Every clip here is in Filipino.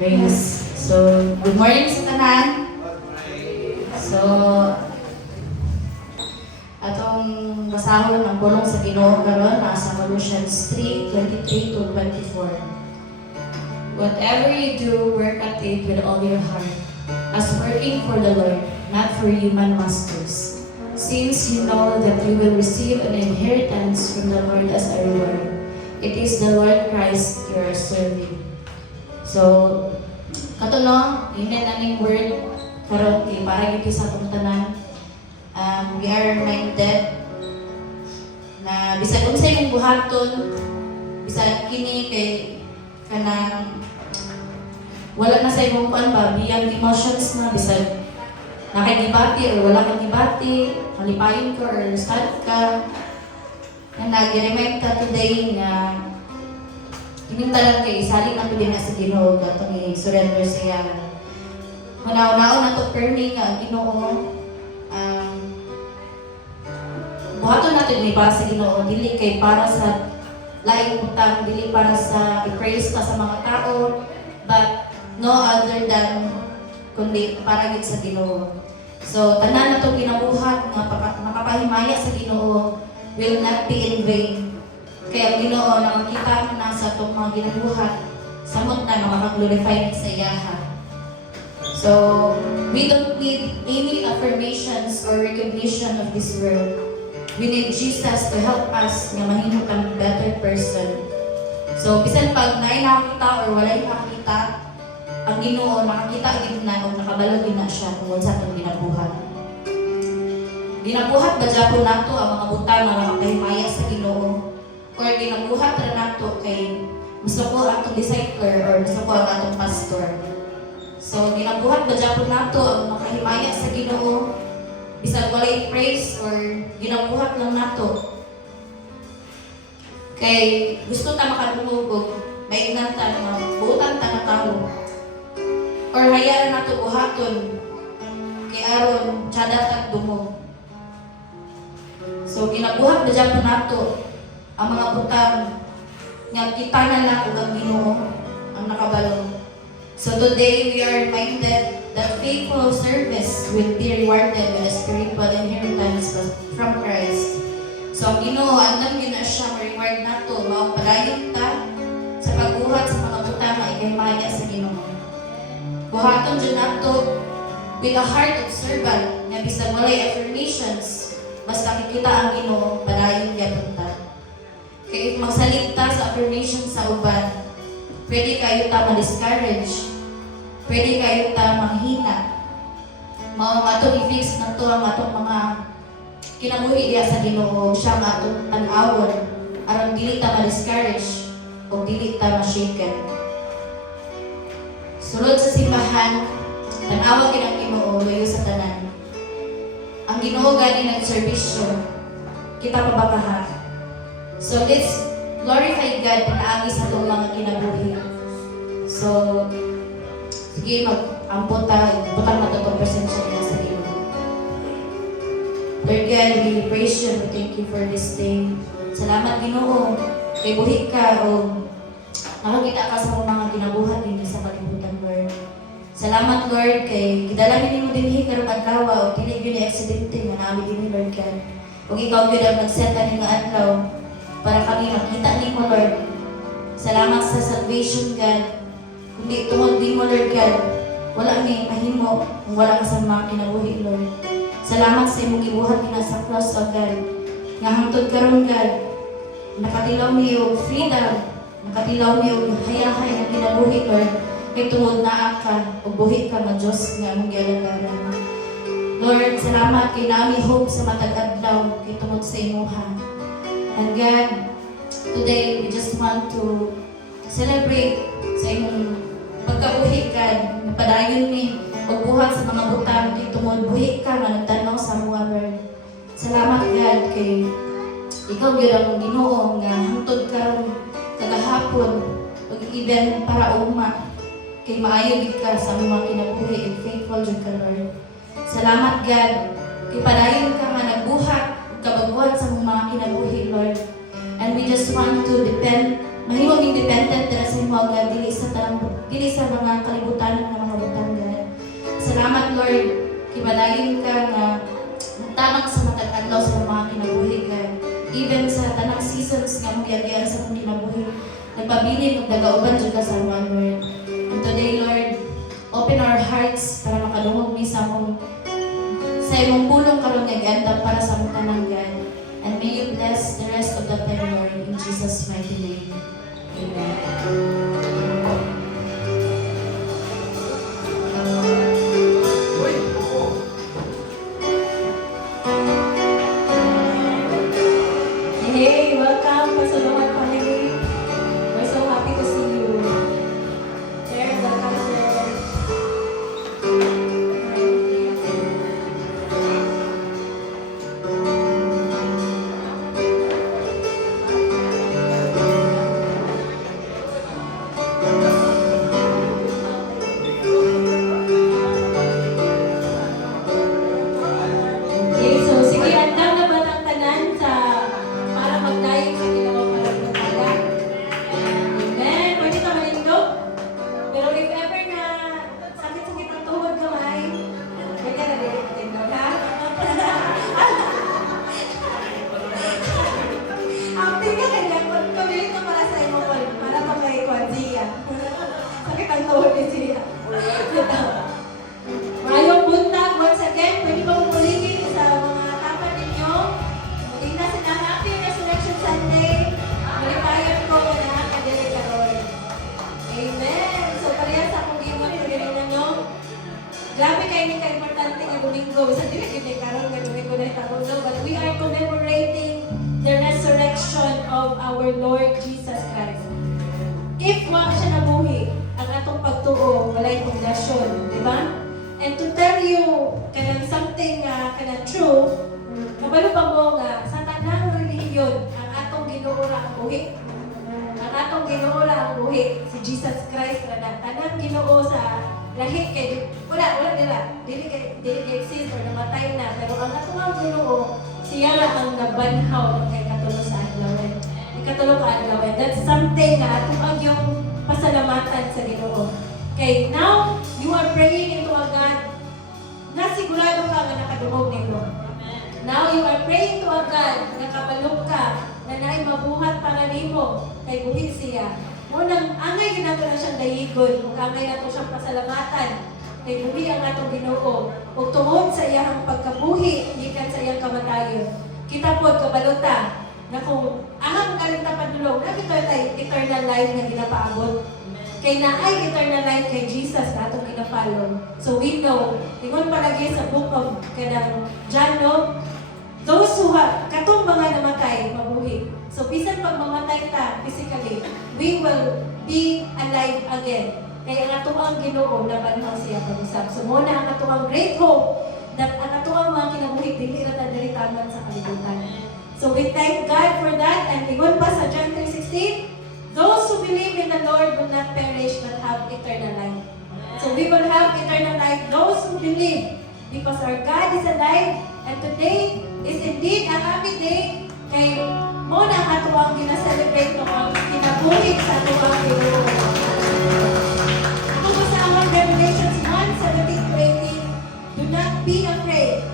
Praise. So, good morning sa tanan. So, atong basahon ang bulong sa Ginoo karon nasa Colossians 3:23 to 24. Whatever you do, work at it with all your heart, as working for the Lord, not for human masters, since you know that you will receive an inheritance from the Lord as a reward. It is the Lord Christ you are serving. So, kato no, yun na naming word karon kay para gid sa atong tanan. We are minded na bisag unsay imong buhaton, bisag kini kay kanang wala na sa imong kuan ba biyang emotions na bisag nakagibati or wala kang gibati, malipayon ka or sad ka. Na nag-remind ka today na ining tanan kay saling na pili na sa Ginoo katong i-surrender sa iya. Una-una na to permi nga ang Ginoo buhaton natin may para sa Ginoo, dili kay para sa laing utang, dili para sa i-praise ka sa mga tao, but no other than kundi para gid sa Ginoo. So tanan na to ginabuhat nga makapahimaya sa Ginoo will not be in vain. Kaya ang Ginoo nakakita na sa itong mga ginabuhat, samot na makaka-glorify sa iyaha. So, we don't need any affirmations or recognition of this world. We need Jesus to help us na mahimo kang better person. So, bisan pag naay nakakita or walay nakakita, ang Ginoo nakakita gid na o nakabalog na siya kung unsa itong ginabuhat. Ginabuhat ba dyan nato ang mga butang na nakapahimaya sa Ginoo? Or ginabuhat na nato kay gusto ko atong discipler or gusto ko ang atong pastor? So, ginabuhat ba dyan nato ang makahimaya sa Ginoo? Bisag walay praise or ginabuhat lang nato? Kay gusto ta makadungog maignan ta na buutan ta na tao. Or hayaan nato buhaton kay aron tiyadat at dumog. So, ginabuhat ba dyan nato ang mga butang nga kita na lang kung ang Ginoo ang nakabalong. So, today we are reminded that faithful service will be rewarded with a spiritual inheritance from Christ. So, ang Ginoo, andam yun na siya ma-reward nato, maupadayon ta sa pagbuhat sa mga butang nga ikahimaya sa Ginoo. Buhaton dyan nato with a heart of servant na bisag walay affirmations, basta kikita ang Ginoo, padayon gyapon ta. Kaya if magsalit ta sa affirmation sa uban, pwede kayo ta ma-discourage, pwede kayo ta manghina. Mao nga itong i-fix na to ang atong mga kinabuhi diya sa Ginoo, siya ang atong tan-awon, aron dili ta ma-discourage o dili ta ma-shaken. Sulod sa simbahan, tan-awa gid ang Ginoo layo sa tanan. Ang Ginoo gani nagserbisyo, kita pabakahan. So let's glorify God na naagi sa itong mga kinabuhi. So, sige, mag-ampot tayo, butang na itong presensya nila sa Ginoo. Lord God, we praise you, we thank you for this day. Salamat Ginoo, kay buhi ka o nakakita ka sa mga kinabuhat din sa kalibutan, Lord. Salamat Lord, kay gidalamin mo din karong adlaw o dili gyud aksidente nga naami din Lord God. Ug ikaw gyud ang nag-set ani nga adlaw para kami makita nimo Lord. Salamat sa salvation God. Kundi tungod nimo Lord God, wala ni mahimo kung wala ka sa mga kinabuhi Lord. Salamat sa imong gibuhat kina sa cross o God. Nga hangtod karon God, nakatilaw niyo freedom, nakatilaw niyo hayahay nga kinabuhi Lord. Kay tungod na ka, o buhi ka nga Diyos nga among gialagaran. Lord, salamat kay nami hope sa matag adlaw kay tungod sa imuha. And God, today we just want to celebrate sa imong pagkabuhi God, na padayon ni pagbuhat sa mga butang kay tungod buhi ka nga nagtanaw sa mga Lord. Salamat God kay ikaw gyud ang Ginoo nga hangtod karon kagahapon ug even para ugma kay maayo gid ka sa mga kinabuhi and faithful jud ka Lord. Salamat God kay padayon ka nga nagbuhat ug kabaguhan sa mga kinabuhi Lord. And we just want to depend, mahimong independent dira sa imo God dili sa tanang dili sa mga kalibutan ng mga butang, God. Salamat, Lord, kibadayon ka nga tamak sa matag-adlaw sa mga kinabuhi, God. Even sa tanang seasons nga mong yagyan sa mong kinabuhi, nagpabilin ug nagauban jud ka sa mga, Lord. And today, Lord, open our hearts para makadungog mi sa imong pulong karon nga ganda para sa among tanan, God. And may you bless the rest of the time, Lord, in Jesus' mighty name. Amen. Hey, welcome, Pasalamat family. We're so happy to see you. Sir, welcome, sir. Okay, so sige, andam na ba ang tanan sa para magdayeg sa Ginoo para magpala? Amen. Pwede ka malindog? Pero if ever na sakit-sakit ang tuhod kamay, pwede ka na malindog, ha? Ang tingin ka niya, pagkabilit na para sa imo, para pa may kwansiya. Sakit ang tuhod ni siya. Mayong buntag, once again, pwede ba pupuligin sa mga tapat ninyo? Muling na sa Happy Resurrection Sunday. Malipayan ko na ang kadili karon. Amen. So, parehas akong gimot ko rin ninyo. Grabe kayo ni ka-importante nga Domingo. Sa dili gini karon nga Domingo na itawag. But we are commemorating the resurrection of our Lord Jesus Christ. If wa siya nabuhi, ang atong pagtuo, walay pundasyon, di ba? And to tell you kanang something kanang true, kabalo pa mo nga sa tanang relihiyon ang atong Ginoo ra ang buhi. Ang atong Ginoo ra ang buhi si Jesus Christ ra na tanang Ginoo sa lahi kay wala dili kay exist or namatay na, pero ang atong Ginoo siya ra ang nabanhaw kay katulo sa adlaw. Ikatulo ka adlaw. That's something na atong yung pasalamatan sa Ginoo. Okay, now you are praying into a God na sigurado ka nga nakadungog nito. Now you are praying to a God na kabalog ka na naay mabuhat para nimo kay buhi siya. Munang angay ginato na siyang dayigon, ug angay nato siyang pasalamatan kay buhi ang atong Ginoo. Ug tungod sa iyang pagkabuhi gikan sa iyang kamatayon, kita pod kabalota na kung ahang kalinta padulong na eternal life na ginapaabot. Kay naay eternal life kay Jesus na atong kinapalong. So we know, ingon palagi sa book of John, no? Those who katong mga namatay, mabuhi. So bisan pag mamatay ta physically, we will be alive again. Kaya ang atong ang Ginoo nabanhaw siya pag-usap. So muna ang atong ang great hope that ang atong ang mga kinabuhi dili ra ta diri taman sa kalibutan. So we thank God for that, and ingon pa sa John 3:16, those who believe in the Lord will not perish but have eternal life. So we will have eternal life, those who believe, because our God is alive, and today is indeed a happy day. Kay mo na ato ang gina-celebrate ng ang kinabuhi sa ato ang Ginoo. Ako po sa among Revelations 1:17-18, do not be afraid.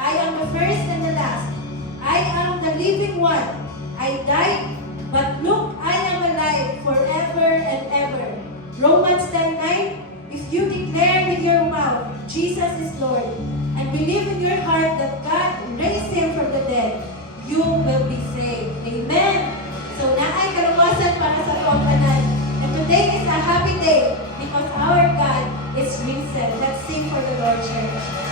I am the first and the last. I am the living one. I died, but look, I am alive forever and ever. Romans 10:9, if you declare with your mouth, Jesus is Lord, and believe in your heart that God raised Him from the dead, you will be saved. Amen. So, naay kaluwasan para sa pagtanan. And today is a happy day because our God is risen. Let's sing for the Lord, church.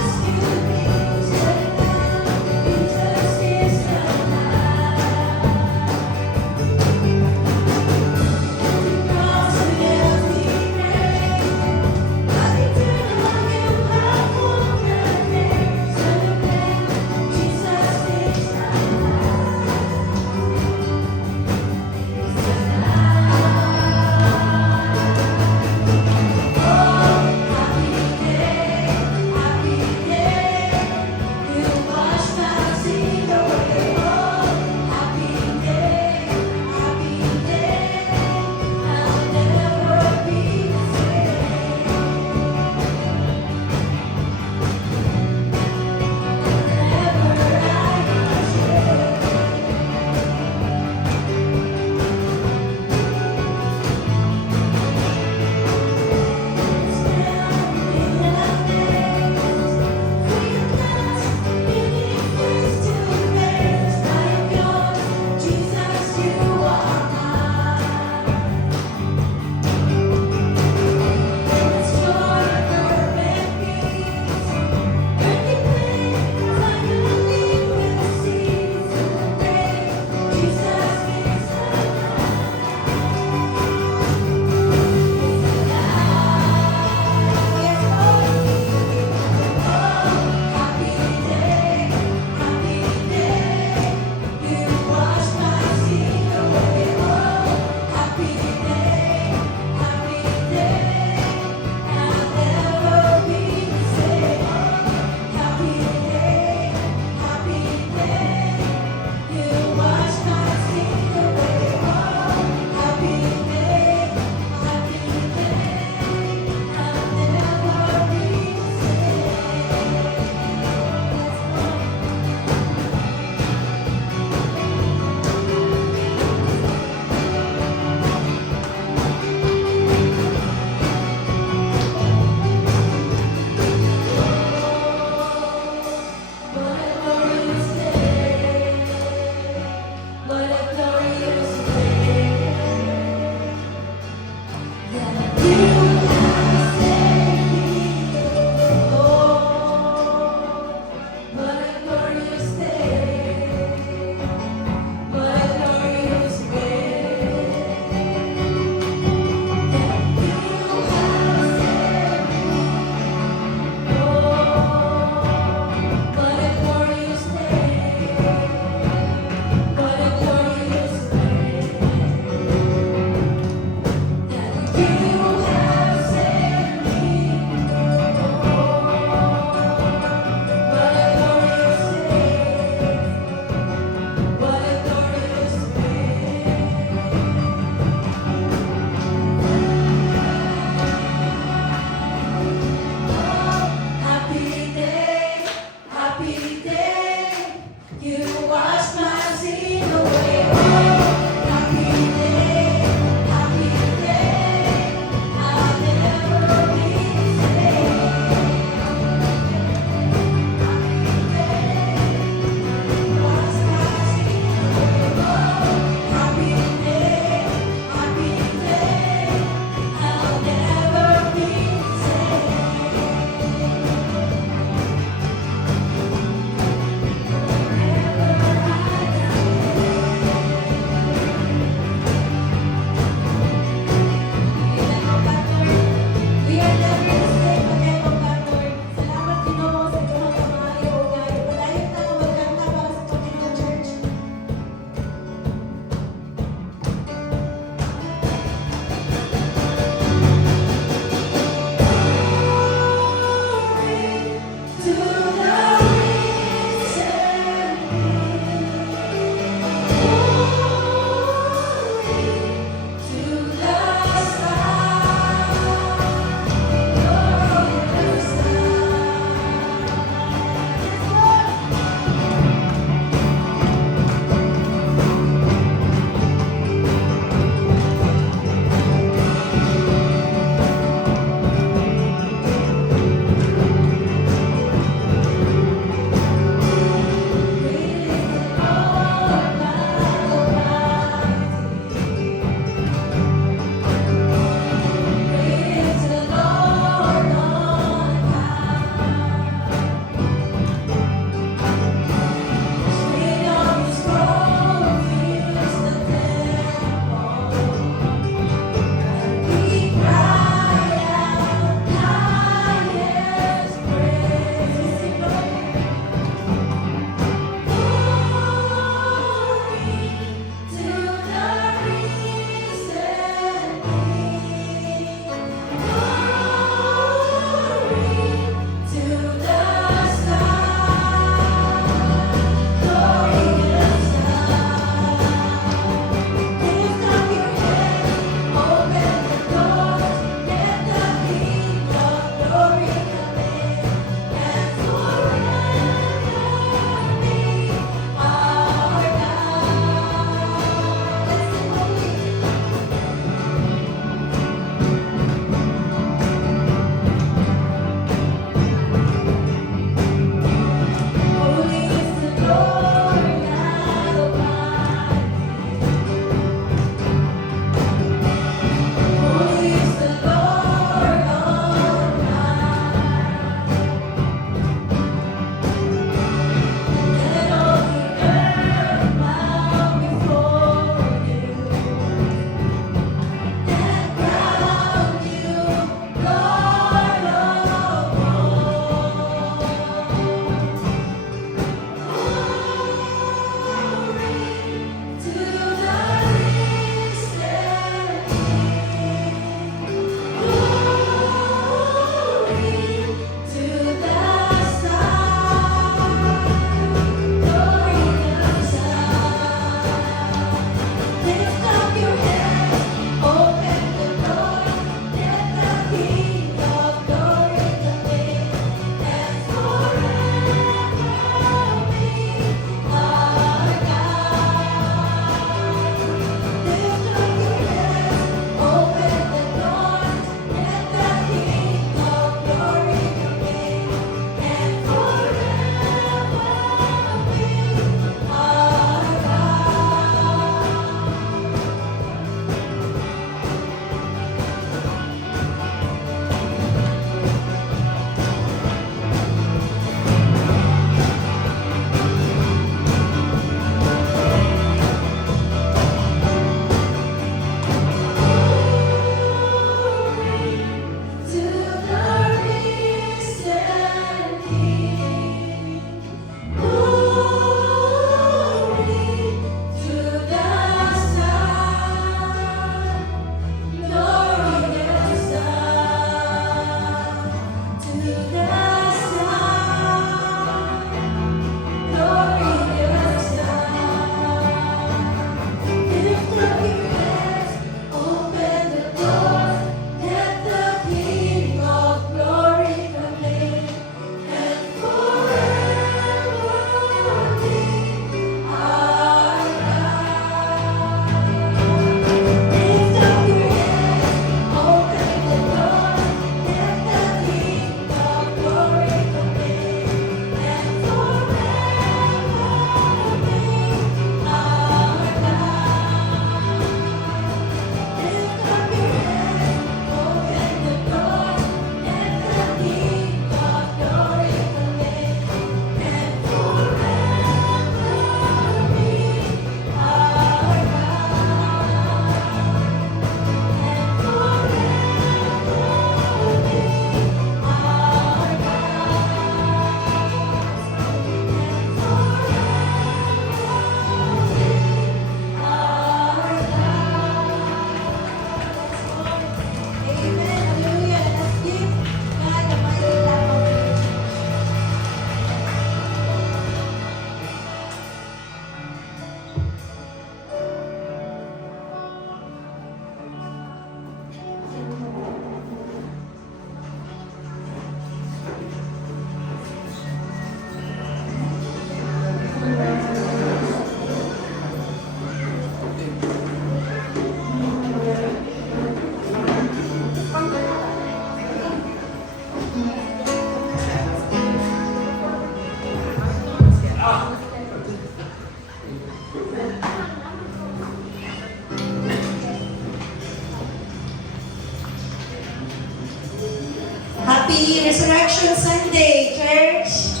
Happy Resurrection Sunday, church!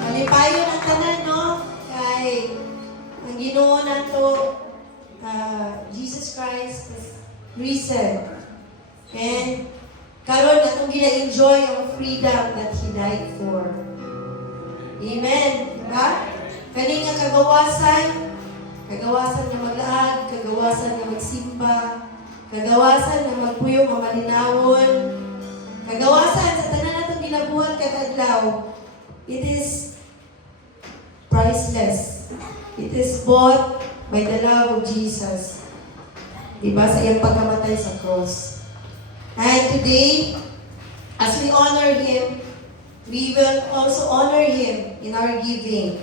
Malipayo ng tanan, no? Kay ang Ginoo nato, Jesus Christ is risen. And karon atong gina-enjoy ang freedom that He died for. Amen. Diba? Kani nga kagawasan nga maglaag, kagawasan nga magsimba, kagawasan nga magpuyong nga malinawon, kagawasan sa tanan natong ginabuhat kada adlaw. It is priceless. It is bought by the love of Jesus. Diba? Sa iyang pagkamatay sa cross. And today, as we honor Him, we will also honor Him in our giving.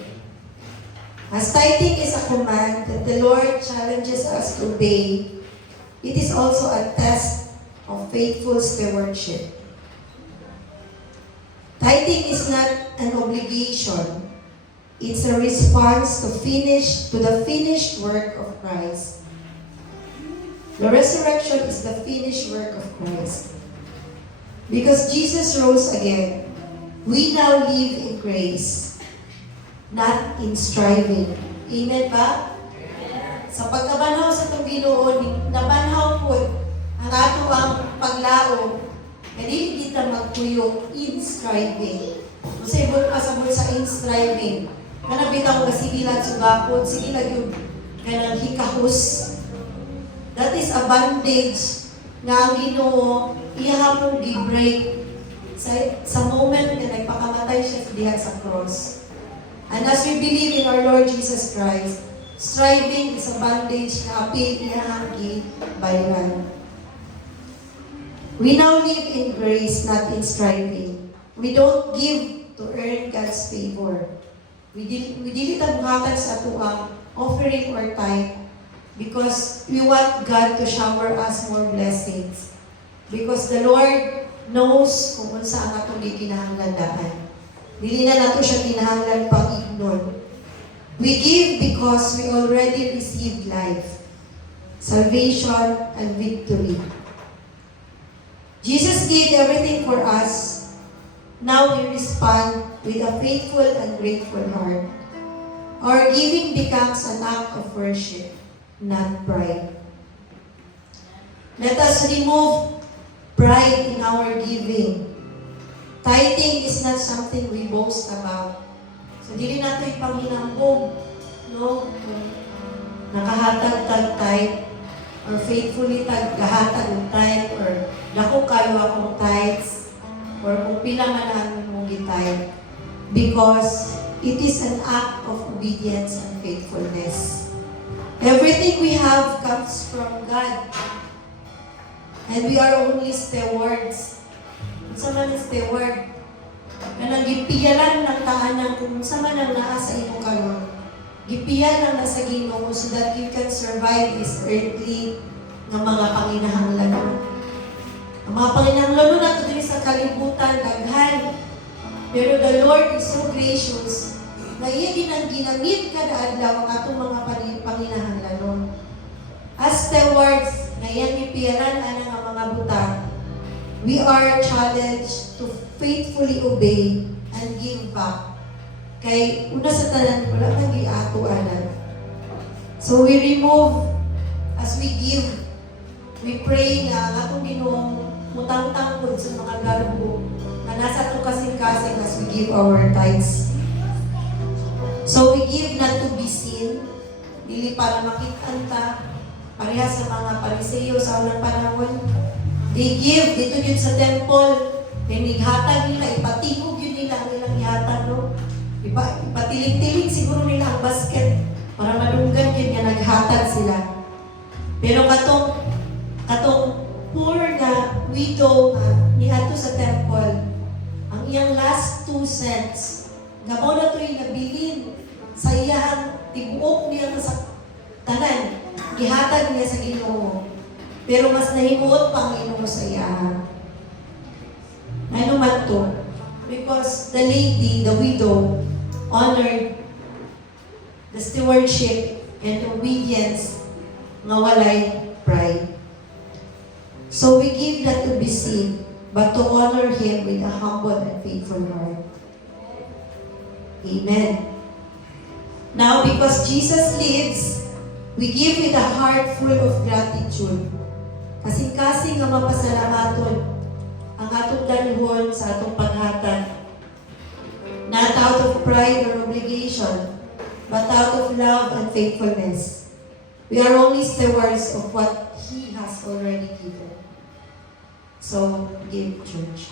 As tithing is a command that the Lord challenges us to obey, it is also a test of faithful stewardship. Tithing is not an obligation. It's a response to the finished work of Christ. The resurrection is the finished work of Christ. Because Jesus rose again, we now live in grace, not in striving. Amen ba? Sa pagkabanhaw sa itong Ginoo, nabanhaw po ang ato ang paglao na dili kita magpuyo in striving. Kasi ibon pasabot sa in striving. Kanabitaw nga sigilan sugapod, sigilan yung kanang hikahus. That is a bandage nga ang Ginoo iyahapon gi-break sa moment na nagpakamatay siya diha sa cross. And as we believe in our Lord Jesus Christ, striving is a bandage na apil iyahang gi-bayran. We now live in grace, not in striving. We don't give to earn God's favor. We dili tabuhatan sa atuang offering or tithe because we want God to shower us more blessings. Because the Lord knows kung unsa ang atong gikinahanglandaan. Dili na nato siya kinahanglan pang ignon. We give because we already received life, salvation, and victory. Jesus did everything for us. Now we respond with a faithful and grateful heart. Our giving becomes an act of worship, not pride. Let us remove pride in our giving. Tithing is not something we boast about. So, dili nato ipanghinambog, no? Nakahatag tag tithe, or faithfully tag gahatag ng tithe, or dako kayo akong tithes, or kung pila man ang mong gitithe. Because it is an act of obedience and faithfulness. Everything we have comes from God. And we are only stewards. Unsa man ang steward? Kanang gipiyalan ng tahanan kung unsa man ang naa sa imo karon. Gipiyan lang na sa Ginoo so that you can survive this earthly nga mga panginahanglanon. Ang mga panginahanglanon nato diri sa kalibutan daghan. Pero the Lord is so gracious na iya ginamit kada adlaw ang atong mga panginahanglanon. As stewards na iyang ipiyaran ana nga mga butang, we are challenged to faithfully obey and give back. Kay una sa tanan, wala nang giatuanan. So we remove, as we give, we pray nga ang atong Ginoong mutang-tangkod sa mga garbo na nasa itong kasing-kasing as we give our tithes. So we give not to be seen, dili para makitaan ta, pareha sa mga Pariseo sa unang panahon. They give dito yun sa temple, hinighatag nila, ipatingog yun nila ang ilang ihatag, no? Ipatilig-tilig siguro nila ang basket para malunggan yun nga naghatag sila. Pero katong poor na widow niadto sa temple, ang iyang last 2 cents, gabaw na ito'y nabilin sa iyang tibuok niya sa tanan, gihatag niya sa Ginoo. Pero mas nahimuot pa ang Ginoo sa iya. Ano man to? Because the lady, the widow, honored the stewardship and obedience nga walay pride. So we give not to be seen, but to honor Him with a humble and faithful heart. Amen. Now, because Jesus lives, we give with a heart full of gratitude. Kasing-kasing nga mapasalamaton ang atong dalhon sa atong paghatag. Not out of pride or obligation, but out of love and faithfulness. We are only stewards of what He has already given. So, give, church.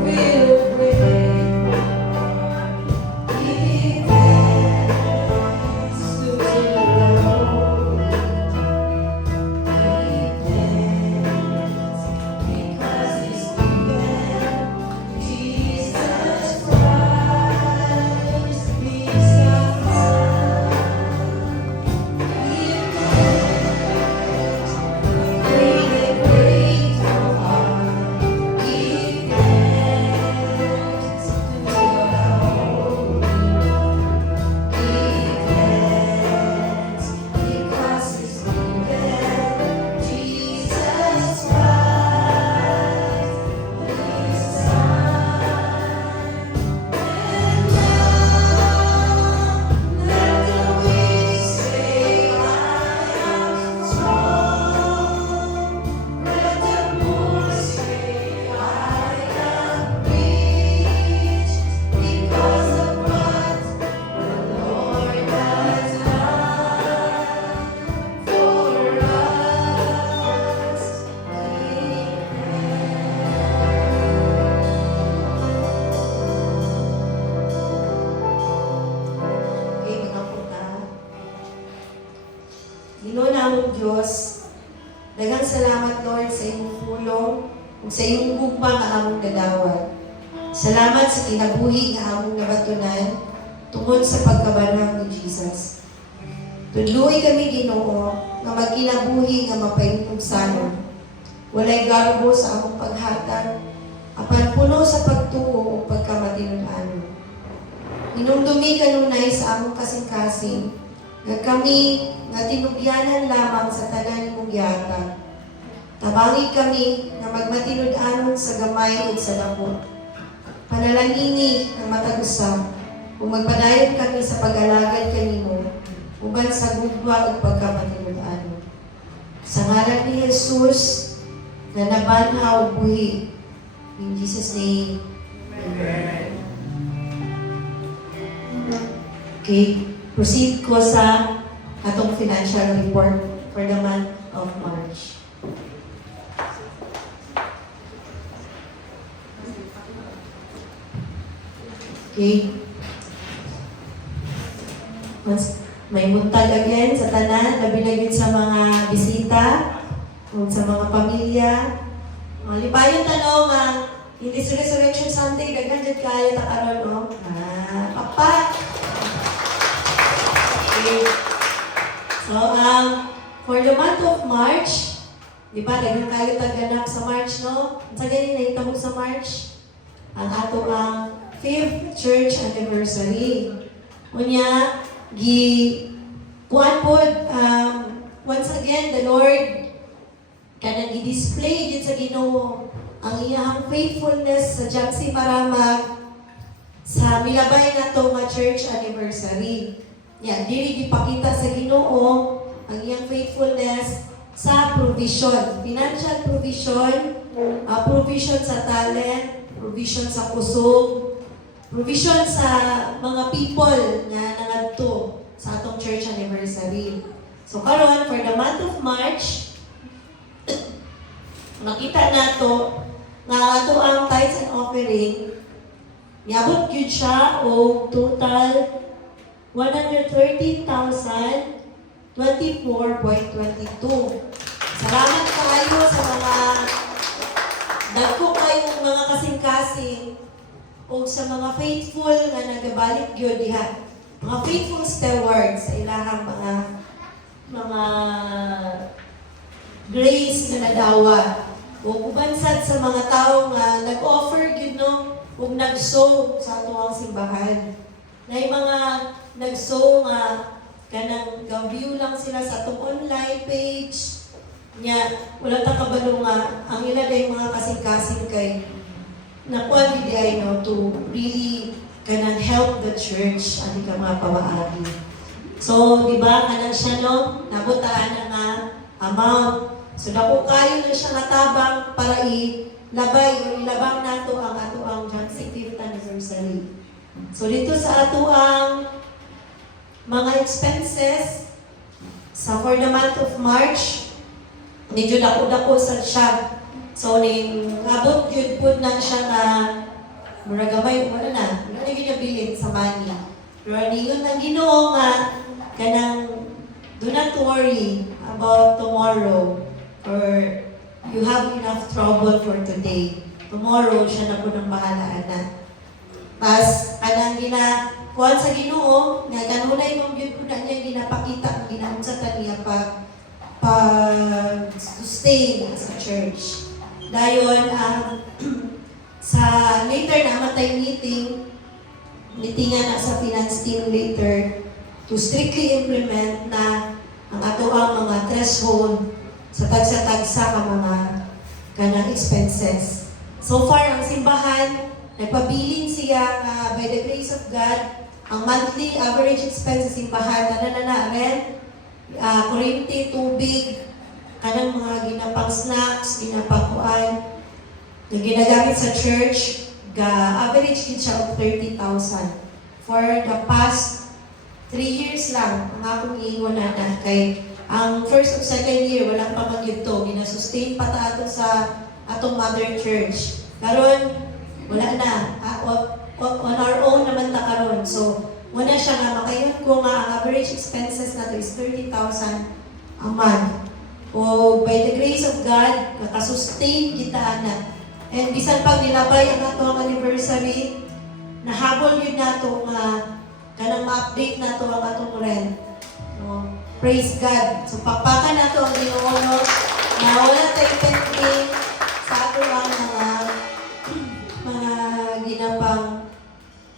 We'll bring events to the Lord. Events, because He's given Jesus Christ, peace of mind. Ginoo namong Diyos, daghang salamat Lord sa imong pulong ug sa imong gugma nga among gadawat. Salamat sa kinabuhi nga among nabatunan tungod sa pagkabanhaw ni Jesus. Tudluoy kami Ginoo nga magkinabuhi nga mapahintugsanon. Walay garbo sa among paghatag, apan puno sa pagtuo ug pagkamatinud-anon. Inumdumi kanunay sa among kasing-kasing nga kami nga tinubyanan lamang sa tanan mong gihatag. Tabangi kami nga magmatinud-anon sa gamay ug sa dako. Panalangini nga matag-usa ug magpadayon kami sa pag-alagad kanimo uban sa gugma ug pagkamatinud-anon. Sa ngalan ni Jesus na nabanhaw ug buhi. In Jesus' name. Amen. Okay. Proceed ko sa atong financial report for the month of March. Okay. Mas may muntag again sa tanan, labi na gid sa mga bisita, o sa mga pamilya. Lipayon tanong in this Resurrection Sunday, daghan jud kayo ta karon no. Papa. Okay. So, for the month of March, di ba, daghang kayo taganap sa March, no? Sa ganyan, nahitamo sa March, ang ato ang 5th church anniversary. Unya, kuan po, once again, the Lord, kanang i-display din sa Ginoo ang iyang faithfulness sa Jaxi Maramag sa milabay na to nga church anniversary. Yan, dili gipakita sa Ginoo ang iyang faithfulness sa provision, financial provision, provision sa talent, provision sa kusog, provision sa mga people na nangadto sa atong church anniversary. So karon for the month of March, nakita nato nga ato ang tithes and offering, niabot gyud siya og total 113,024.22. Salamat kayo sa mga dagko kayong mga kasing-kasing o sa mga faithful na nagabalik gyud diha. Mga faithful stewards sa ilahang mga grace na nadawa. O ubansad sa mga tao nga nag-offer gyud no ug nag-sow sa atuang simbahan. Na mga nag-sow nga kanang ga-view lang sila sa atong online page nya wala ta kabalo nga ang ila day mga kasing-kasing kay na quality ay no to really kanang help the church ani ka mga pawaagi. So, di ba, kanang siya no, nabutaan na nga amount. So, dako kayo na siya natabang para ilabay o ilabang nato ang ato ang Johnson 5th anniversary. So, dito sa ato ang mga expenses, sa for the month of March, medyo dako-dako sa siya. So, abot yun po na siya na muragamay, wala na niya bilin sa money. Pero yun ang Ginoo nga, kanang do not worry about tomorrow or you have enough trouble for today. Tomorrow, siya na po ng bahalaan na. Pas, kanang kuhan sa Ginoo, nga kanunay mong yun po na niya ginapakita, ginaunsa ta niya pag-sustain sa church. Dayon, sa later na matay meetingan na sa finance team later to strictly implement na ang ato ang mga threshold sa tagsa-tagsa ka mga kanang expenses. So far, ang simbahan, nagpabilin siya by the grace of God, ang monthly average expenses simbahan, rent, kuryente, tubig, kanang mga ginapang snacks, ginapakuan, na ginagamit sa church, average din siya of 30,000. For the past 3 years lang, ang akong iingon na kay ang first o second year, walang pa magyuto. Gina-sustain pa ta ato sa atong mother church. Karon wala na. On our own naman ta karon. So, muna siya nga, makayon ko nga ang average expenses nato is 30,000 a month. O by the grace of God, nakasustain kita na. And bisan pag nilabay ang atong anniversary, nahabol yun nato nga kanang ma-update nato ang atong rent. No? Praise God. So pakpakan nato ang Ginoo na wala tayong pending sa ato ang mga ginapang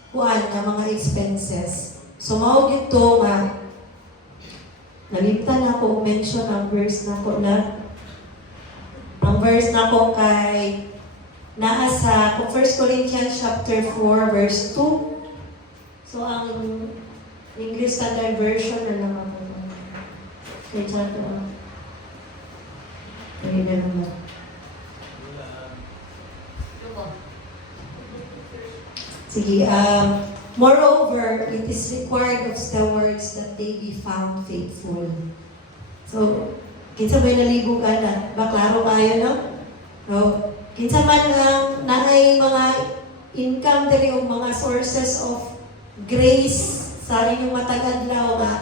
kuan na mga expenses. So mao gito nga nalimtan ako mention ang verse nako na ang verse nako kay naa sa 1 Corinthians chapter 4 verse 2. So ang English Standard Version na lang ako. Kaya ito kaya na naman. Sige, moreover, it is required of stewards that they be found faithful. So, kinsa may nalibog ka na? Baklaro kayo, no? So, kinsa man ang naay mga income dali o mga sources of grace sa inyong matag-adlaw nga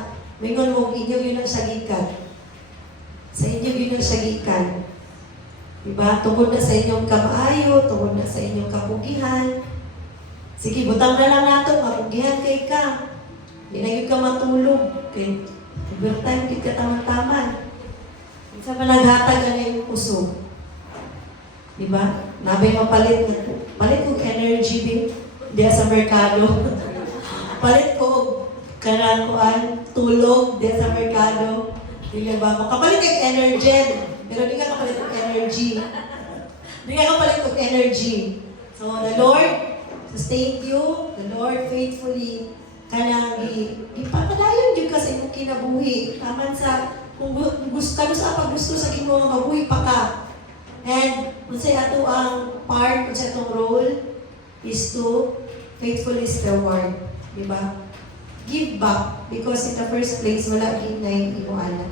mingon mo inyo yun ang sagikan. Sa inyo yun ang sagikan. Diba? Tungod na sa inyong kamaayo, tungod na sa inyong kapugihan. Sige, butang na lang nato, kapugihan kay ka. Hindi na yun ka matulog. Okay. Overtime, di ka taman-taman. Kinsa man naghatag na yung puso. Diba? Nabay mapalit ko energy din diya sa merkado. Palit ko kanakuan tulog diya sa merkado. Diba ba? Makapalit kag energy. Pero di ka kapalit kag energy. Di ka kapalit kag energy. So the Lord sustained you. The Lord faithfully kanang ipapadayon jud ka sa imong kinabuhi. Taman sa kung gusto sa paggusto sa imong mabuhi pa ka. And unsay ato ang part, unsay atong role is to faithfully steward, di ba? Give back because in the first place wala gid na imuana.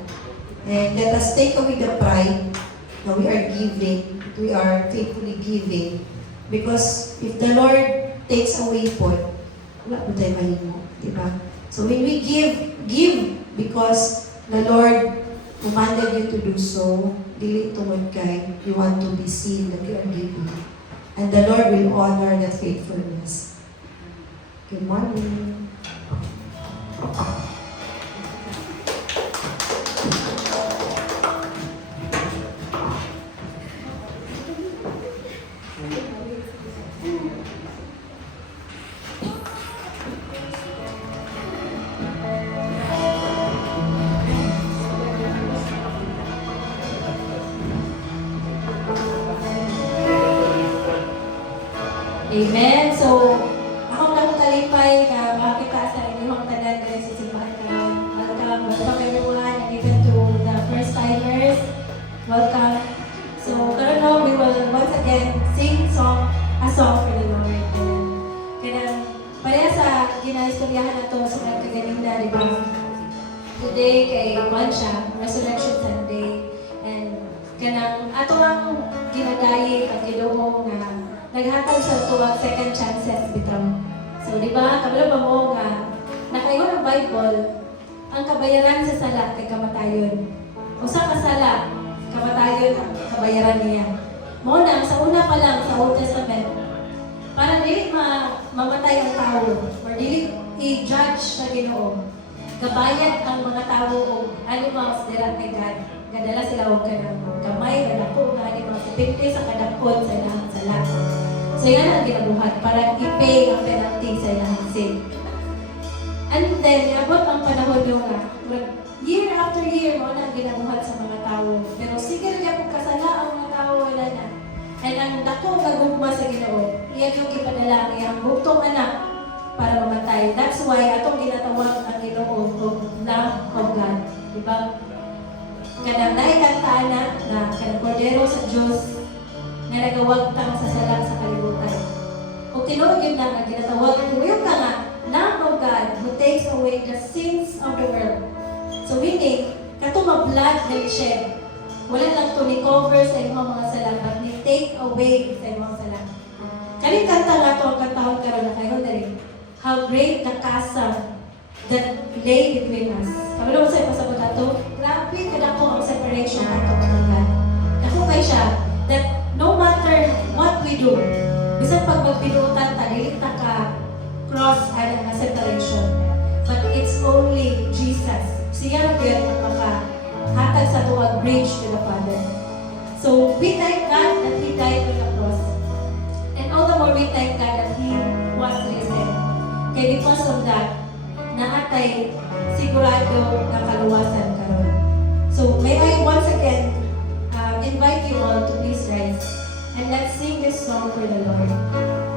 And let us take away the pride that we are giving, we are faithfully giving. Because if the Lord takes away po, wala po tayo mahimo, di ba? So when we give because the Lord commanded you to do so, dili tungod kay you want to be seen that you are giving. And the Lord will honor that faithfulness. Good morning. Amen. So, akong nakutalipay na makita sa inyong tanan na sa simbahan karon. Welcome everyone, and even to the first timers. Welcome. So, karon no, we will once again sing a song for the Lord. Kaya pareha sa ginaistoryahan na to sa kagalinda, di ba? Today kay Juan siya, Resurrection Sunday. And kanang ato ang ginagayi ang Ginoo nga naghatag sa tuwag second chances bitaw. So di ba, kabalo ba mo nga nakaingon ang Bible, ang kabayaran sa sala kay kamatayon. Usa ka sala, kamatayon ang kabayaran niya. Mo na sa una pa lang sa Old Testament, para dili mamatay ang tao or dili i-judge sa Ginoo. Gabayad ang mga tao o animals nila kay God. Kadala sila og kanang kamay, kadako nga animals, ipinti sa kadakon sa ilang sala. So yan ang ginabuhat para i-pay ang penalty sa ilang sin. And then, abot ang panahon yung year after year mo na ginabuhat sa mga tao. Pero sige rin kung kasala ang mga tao, wala na. And ang dako gagugma sa Ginoo, iyan yung ipadala ang iyang buktong anak para mamatay. That's why atong ginatawag ang Ginoo og Lamb of God. Diba? Kanang naikantaan na kanang kordero sa Diyos nga nagawagtang sa sala sa kalibutan. O tinuod yun na nga ginatawag tuwing ka nga Lamb of God who takes away the sins of the world. So meaning, katong blood na i-shed. Wala lang to ni cover sa imong mga sala, but ni take away sa imong sala. Kaling kanta nga to ang kantahon karon na kayo dali. How great the chasm that lay between us. Kabalo sa pasabot ato, grabe kadako ang separation ato ng God. Ako kay siya that no matter what we do, bisan pag magpinuutan ta dili ta ka cross ana nga separation. But it's only Jesus. Siya ra gyud ang makahatag sa tuwag bridge to the Father. So we thank God that He died on the cross. And all the more we thank God that He was risen. Kaya because of that, naatay sigurado na kaluwasan karon. So may I once again invite you all to please rise and let's sing this song for the Lord.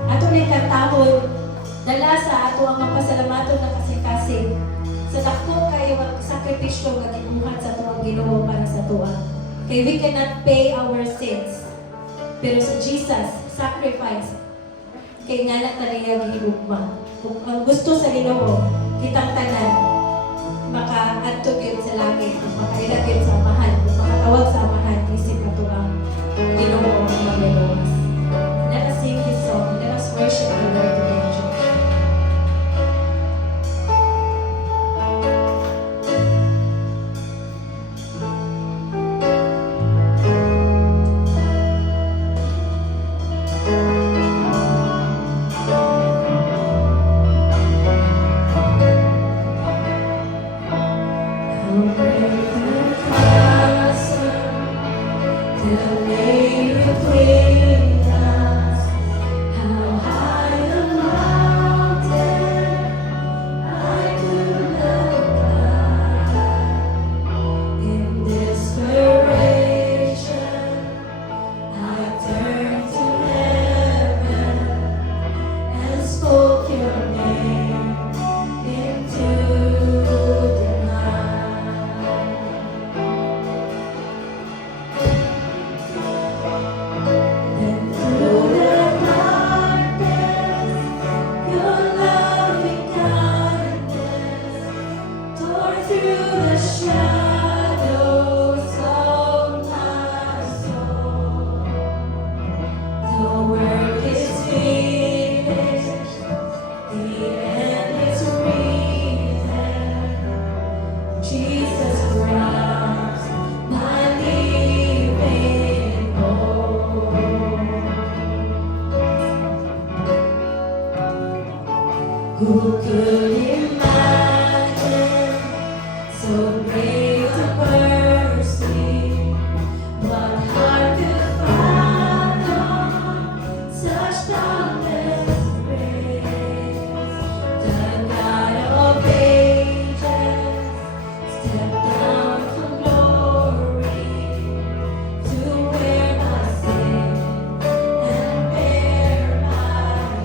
Ato ni kantahon dala sa ato ang mapasalamaton na kasing-kasing sa dako kayo ang sakripisyo nga gibuhat sa tuwang Ginoo para sa tuwa. Kay we cannot pay our sins. Pero sa Jesus sacrifice kay nga na taniya gihigugma. Kung ang gusto sa Ginoo, kitang tanan, maka-adto yun sa langit, makailag yun sa amahan, makatawag sa amahan, isip na tulang Ginoo ang maglaluwas. Let us sing His song. Let us worship the Lord today. Who could imagine so great a mercy? What heart could fathom such boundless grace? The God of ages stepped down from glory to wear my sin and bear my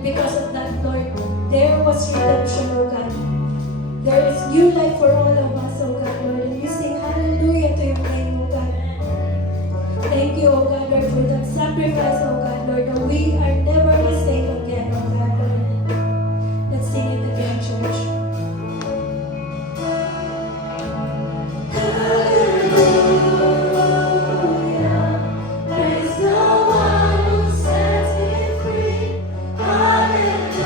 And because of that, Lord, there was redemption, O God. There is new life for all of us, O God, Lord. And we sing hallelujah to your name, O God. Thank you, O God, Lord, for that sacrifice, O God, Lord, that we are never the same again, O God, Lord. Let's sing it again, church. Hallelujah, praise the one who sets me free. Hallelujah,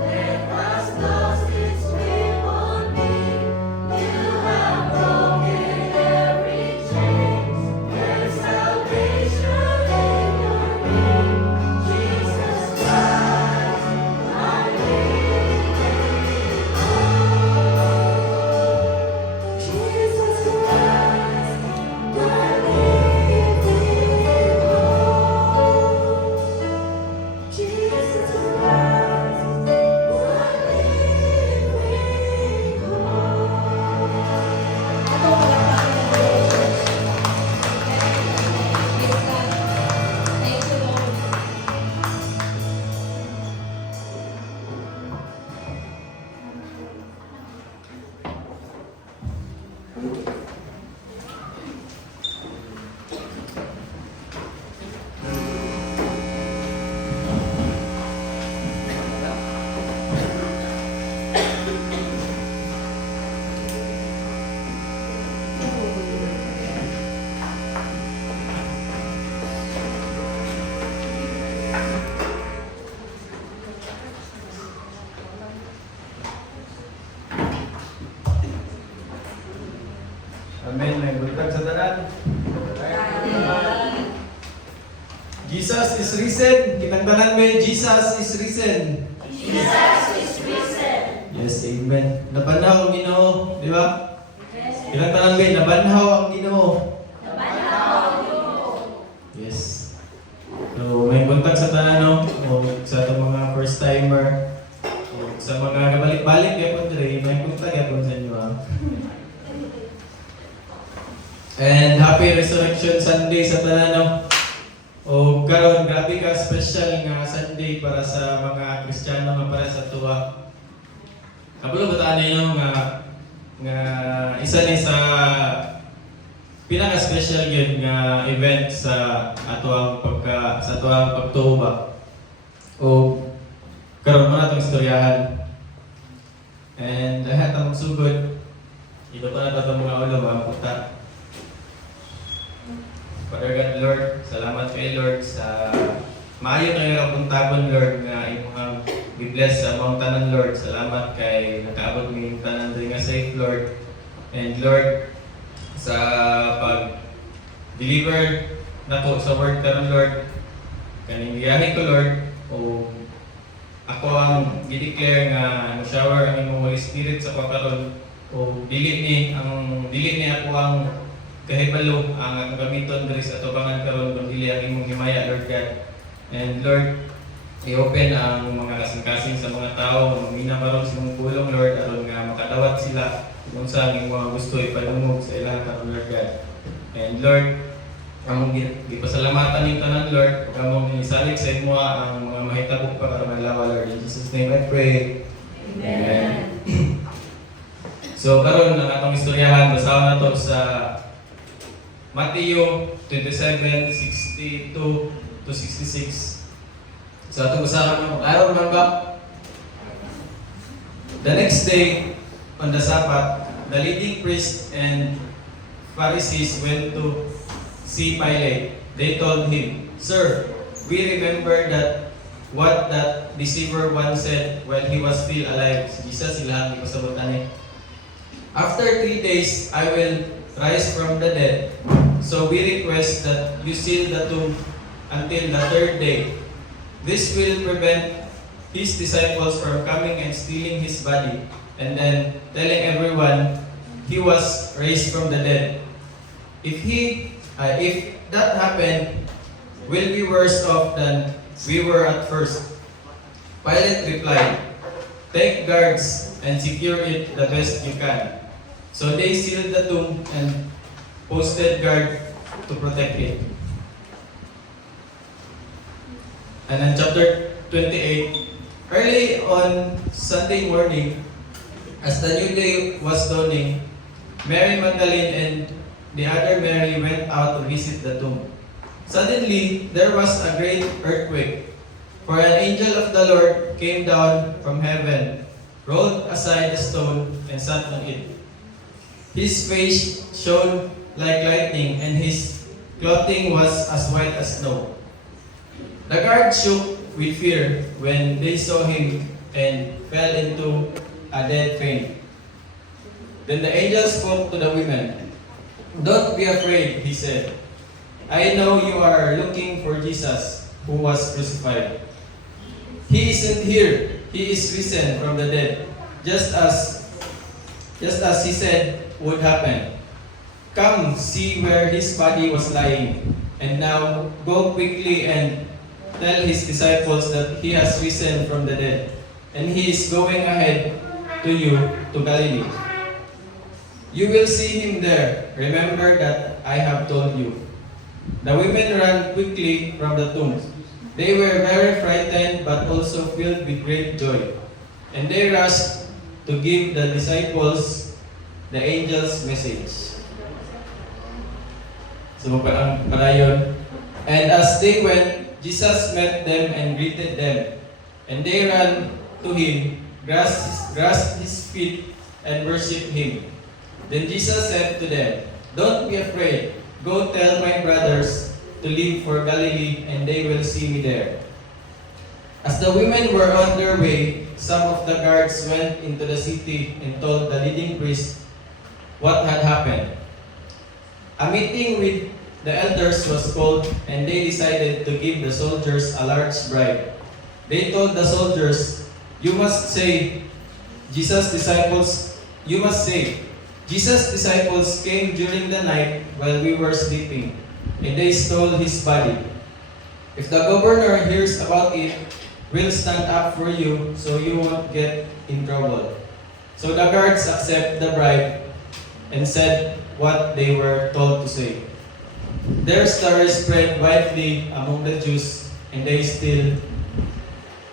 let us lost its grip on me. You have broken every chain. There's salvation in your name, Jesus Christ, my living hope. Jesus Christ, my living hope. Jesus Christ, my living hope. Ako palakpakan natin. Praise God. Thank you, Lord. Amen. May buntag sa tanan. Jesus is risen. Kitang tanan may Jesus is risen. Jesus is risen. Yes, amen. Nabanhaw ang Ginoo, di ba? Kitang tanan may nabanhaw ang Ginoo. Yes. So, may buntag sa tanan, no? O sa itong mga first timer. O sa mga kabalik-balik, yapon diri, may buntag yapon sa inyo, ha? And happy Resurrection Sunday sa tanan, no? O karon grabe ka special nga Sunday para sa mga Kristiyano nga para sa tuwa. Kabalo ba taan ninyo nga isa ni sa pinaka special gyud nga event sa atuang pagtuwa. O karon mo natong istoryahan. And lahat ang magsugod. Ito pa na itong mga ulo ba puta. Father God, Lord, salamat kay Lord sa maayo kayo ang puntabon, Lord, nga imong i-bless sa among tanan, Lord. Salamat kay nakaabot mo yung tanan din nga safe, Lord. And Lord, sa pag-deliver nako sa word karon, Lord, kaning giyahin ko, Lord, o ako ang gi-declare nga shower ang imong Holy Spirit sa karon o dili ni ako ang kahibalo ang gamiton diri sa atubangan karon kun dili ang imong himaya, Lord God. And Lord, i-open ang mga kasing-kasing sa mga tao mamina karon sa imong pulong, Lord, aron nga makadawat sila kung sa aming mga gusto ipadungog sa ilang karon, Lord God. And Lord, among gipasalamatan ning tanan, Lord, ug among isalig sa imo ang mga mahitabo pa karon lawa, Lord. In Jesus' name I pray. Amen. So karon ang atong istoryahan basahon nato sa Mateo 27:62 to 66. So atong basahan mo. Araw man ba? The next day, on the Sabbath, the leading priests and Pharisees went to see Pilate. They told him, "Sir, we remember that what that deceiver once said while he was still alive." Jesus sila ang ipasabutan eh. "After 3 days, I will rise from the dead. So we request that you seal the tomb until the 3rd day. This will prevent his disciples from coming and stealing his body and then telling everyone he was raised from the dead. If that happened, we'll be worse off than we were at first." Pilate replied, "Take guards and secure it the best you can." So they sealed the tomb and posted guard to protect it. And then chapter 28. Early on Sunday morning, as the new day was dawning, Mary Magdalene and the other Mary went out to visit the tomb. Suddenly, there was a great earthquake, for an angel of the Lord came down from heaven, rolled aside the stone, and sat on it. His face shone like lightning, and his clothing was as white as snow. The guards shook with fear when they saw him and fell into a dead faint. Then the angel spoke to the women. "Don't be afraid," he said. "I know you are looking for Jesus, who was crucified. He isn't here. He is risen from the dead, just as he said would happen. Come, see where his body was lying. And now go quickly and tell his disciples that he has risen from the dead, and he is going ahead to you to Galilee. You will see him there. Remember that I have told you." The women ran quickly from the tomb. They were very frightened but also filled with great joy. And they rushed to give the disciples the angel's message. So parang padayon. And as they went, Jesus met them and greeted them. And they ran to him, grasped his feet, and worshipped him. Then Jesus said to them, "Don't be afraid. Go tell my brothers to leave for Galilee, and they will see me there." As the women were on their way, some of the guards went into the city and told the leading priests what had happened. A meeting with the elders was called, and they decided to give the soldiers a large bribe. They told the soldiers, "You must say, Jesus' disciples came during the night while we were sleeping, and they stole his body. If the governor hears about it, we'll stand up for you so you won't get in trouble." So the guards accepted the bribe and said what they were told to say. Their story spread widely among the Jews, and they still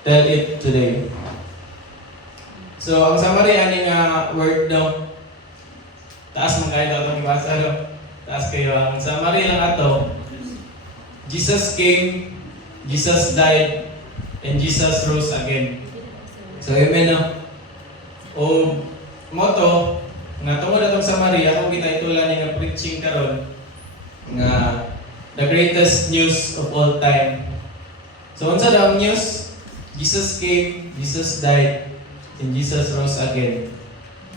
tell it today. So ang summary ani nga word no, taas man kayo itong ibasa no? Taas kayo. Ang summary lang ato, Jesus came, Jesus died, and Jesus rose again. So amen no? O motto, nga tungod atong summary, akong gitaitulan ni nga preaching karon nga the greatest news of all time. So unsa daw ang news? Jesus came, Jesus died, and Jesus rose again.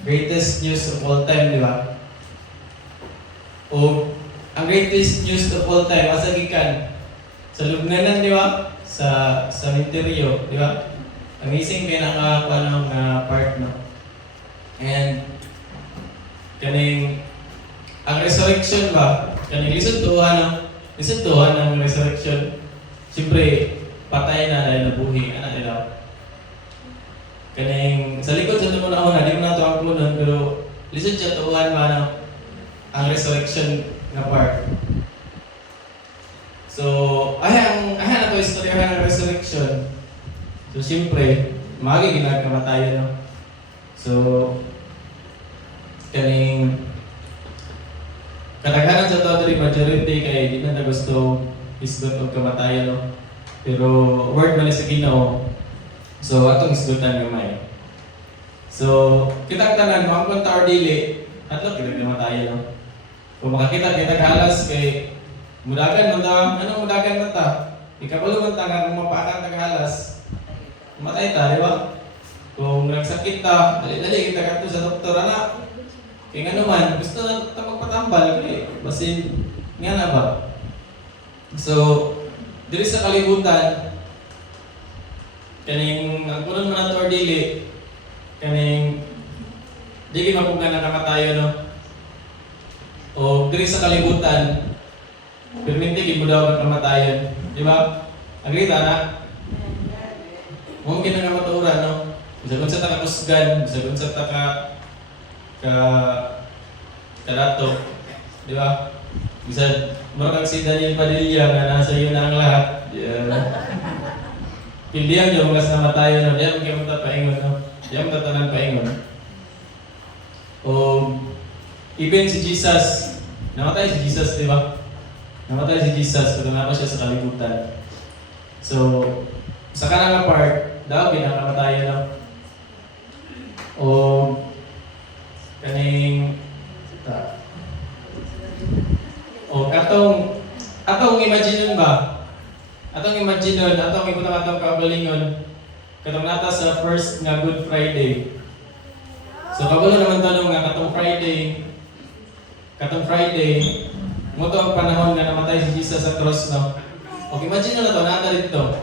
Greatest news of all time, di ba? O ang greatest news of all time, asa gikan? Sa lubnganan, di ba? Sa cemetery, di ba? Amazing kaya nga part, no? And kaning ang resurrection ba? Kaning lisod tuhan, no? Lisod tuhan ang resurrection. Siyempre, patay na dahil nabuhi. Ano nila? Kaning sa likod sa ito una, di mo na ito ang klunan, pero lisod siya tuhan ba na ang resurrection na part. So, ayan na ito istoryahan ng resurrection. So, siyempre, magi ginagkamatayan, no? So, kaning kadaghanan sa tao diri majority kay di na gusto isgot og kamatayan, no? Pero word man ni sa Ginoo. So atong isgutan gamay. So kita tanan mo ang taor dili atlo kita kamatayan, no? Kung makakita kita halas kay mudagan man ta, ano mudagan man ta? Ikabulo man ta nga kung mapakan tag halas. Matay ta, di ba? Kung nagsakit ta, dali-dali kita kadto sa doktor ana. Kaya nga naman, gusto na magpatambal, kaya basin nga na ba? So, diri sa kalibutan, kaning ang kunon man ato or dili, kaning di gyud mapug na nakamatayo, no? O diri sa kalibutan, perminti gyud mo daw ang kamatayon, di ba? Agree ta na? Mong ginangamaturan, no? Bisagon sa takakusgan, bisagon sa kadato, di ba? Bisa, marang si Daniel Padilla nga nasa iyo na ang lahat. Yeah. Pildihan nyo, mga namatayo na, diyan mga mga paingon, no? Diyan mga tanan paingon. O, even si Jesus, namatay si Jesus, di ba? Namatay si Jesus, kung nga siya sa kalibutan. So, sa kanang part, daw pinakamatayo na. O, kaning, o, atong imagine ba? Atong imagine nun, atong ibutang atong kaugalingon, katong nata sa first nga Good Friday. So kagulo naman tanong nga katong Friday, mo to ang panahon nga namatay si Jesus sa cross, no? O imagine na to, nata dito.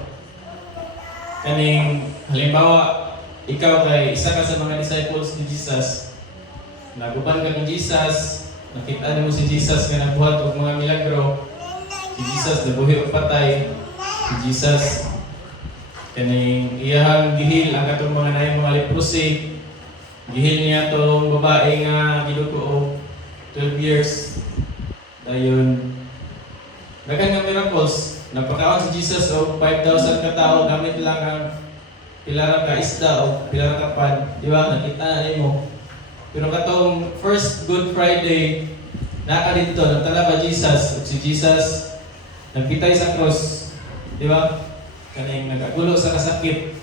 Kaning halimbawa, ikaw kay isa ka sa mga disciples ni Jesus. Naguban ka ng Jesus, nakita mo si Jesus nga nagbuhat og mga milagro. Si Jesus nabuhi og patay. Si Jesus kaning iyang gihil ang katong mga naay mga leprosi. Gihil niya tong babae nga gidugo og 12 years. Dayon daghang nga miracles. Napakaon si Jesus og 5,000 ka tawo gamit lang ang pila ra ka isda o pila ra ka pan. Di ba? Nakita na nimo. Pero katong first Good Friday, naka dito, nagtala ba Jesus? Ug si Jesus nagpitay sa cross. Di ba? Kaning nagagulo sa kasakit.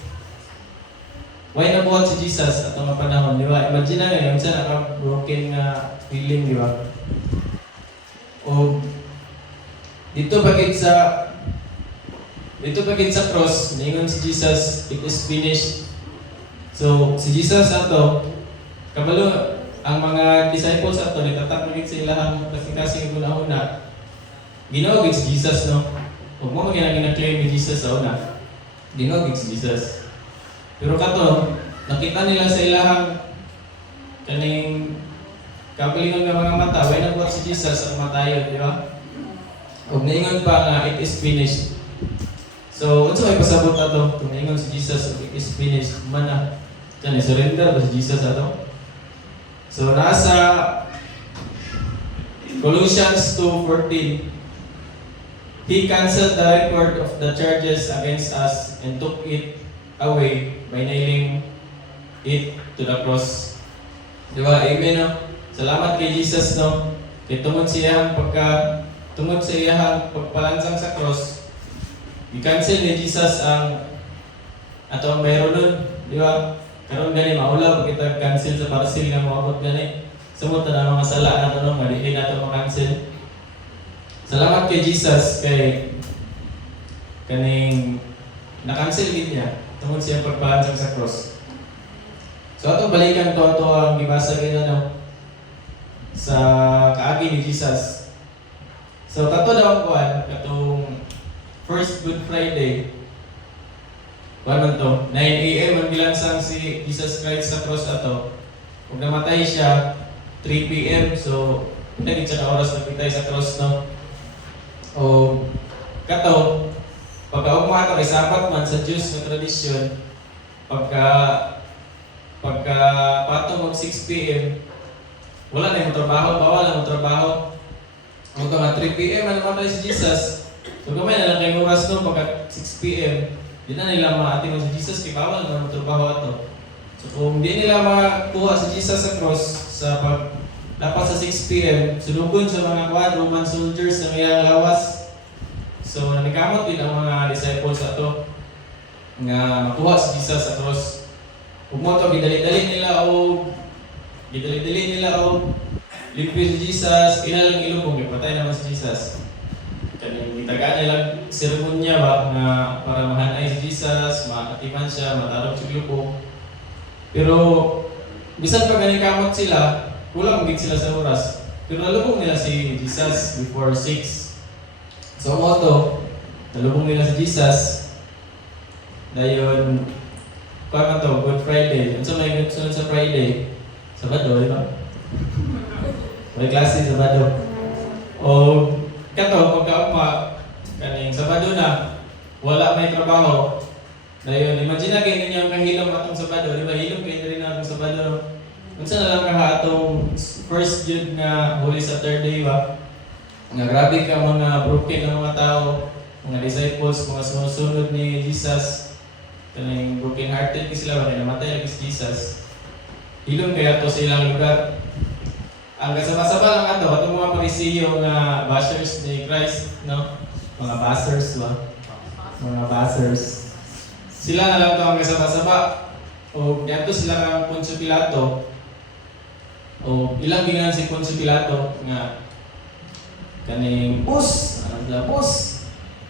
Why nabuhat si Jesus at mga panahon, di ba? Imagine na ngayon siya naka-broken na feeling, di ba? O dito bagid sa cross, ningon si Jesus, it is finished. So, si Jesus ato, kabalo, ang mga disciples ato, nitatakmigit sa ilahang kasing-kasing una-una, ginawagin si Jesus, no? Huwag mo ginag-claim ni Jesus sa una. Ginawagin si Jesus. Pero kato, nakita nila sa ilahang kaning kapalingon ng mga mata, why nabuhat si Jesus ang matayo, di ba? Huwag naingon pa nga, it is finished. So, unsa may pasabot ato? Kung naingon si Jesus, it is finished, mana? Diyan, surrender ba si Jesus ato? So, nasa Colossians 2:14, He canceled the record of the charges against us and took it away by nailing it to the cross. Di ba? Amen, no? Salamat kay Jesus, no? Kaya tungod sa iyang pagpalansang sa cross, i-cancel ni Jesus ang ato ang mayroon nun. Di ba? Karoon gani, maulaw pag kita cancel sa parcel nga mawabot gani. Sumot na mga sala na ito, no? Malihin na ito makancel. Salamat kay Jesus kay kaning na-cancel din niya tungod siya pagpalansang sa cross. So atong balikan to ang gibasa rin sa kaagi ni Jesus. So kato daw ang kuan katong first Good Friday. Kuan to 9 AM ang gilansang si Jesus Christ sa cross ato. Ug namatay siya 3 PM, so hindi siya ka oras nagpitay sa cross, no? O kato, pagka umuha kay sapat man sa Diyos na tradisyon, pagka patong mag 6 PM, wala na yung trabaho, bawal na yung trabaho. Kung mga 3 PM, namatay si Jesus. So kamay na lang kayong oras no, pagka 6 PM, di na nila maating si Jesus, kaya bawal na yung trabaho ato. So kung di nila makuha si Jesus sa cross, sa dapat sa 6 PM, sunugon sa mga Roman soldiers na mayang lawas. So, nanikamot din ang mga disciples ato nga makuha si Jesus sa cross. Kung mo ito, gidali-dali nila o limpyo si Jesus, inalang ilubong, patay naman si Jesus. Kaya itagaan nilang seremonya ba na para mahanay si Jesus, makatiman siya, matarog si ilubong. Pero, bisan pag nanikamot sila, kulang magiging sila sa oras. Pero nalubong nila si Jesus before 6. So mo to, nalubong nila si Jesus. Dayon, kuha to, Good Friday. Ano sa may sunod sa Friday? Sabado, di ba? May klase Sabado. O, kato, pagka-uma, kaning Sabado na, wala may trabaho. Dayon, imagine na kayo ninyo ang kahilom atong Sabado. Di ba? Hilom kayo rin na atong Sabado. Unsa na lang ka atong first June nga Holy Saturday ba? Nga grabe ka mga broken na mga tao, mga disciples, mga sumusunod ni Jesus. Kanang broken hearted ki sila kay namatay lagi si Jesus. Hilom kaya to sa ilang lugar. Ang kasama-sama lang ato atong mga Parisiyo nga bashers ni Christ, no? Mga bashers ba? Mga bashers. Sila na lang to ang kasama-sama. O diadto sila kang Poncio Pilato. O ilang gingan si Poncio Pilato nga kaning bus, bus.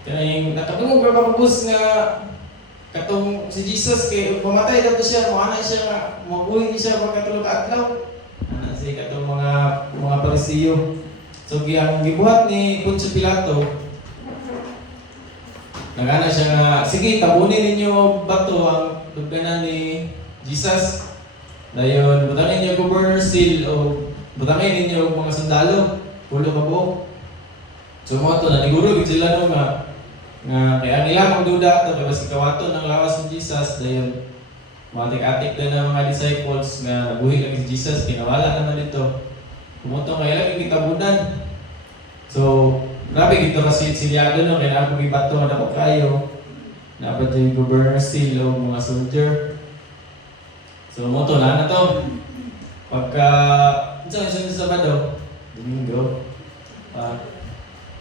Kaning nakatungog ba mga bus nga katong si Jesus kay pamatay daw siya, moana siya nga mabuhi siya pagkatulog adlaw. Ana si katong mga Parisiyo. So ang gibuhat ni Poncio Pilato nagana siya nga sige tabunin ninyo bato ang dugdanan ni Jesus. Dayon butangin niyo governor seal o butangin ninyo mga sundalo pulo ka buok. So mo to naniguro gid sila no nga kaya nila magduda to kay si kawato ng lawas ni Jesus dayon matik-atik din ang mga disciples nga nabuhi lagi si Jesus kinawala naman dito. Kumunto nga ila kitabunan. So grabe gito kasi silyado no kaya ako gibato nga dapat kayo. Dapat yung governor seal o mga soldier. So mo to na to. Pagka unsa sa Sabado, Domingo.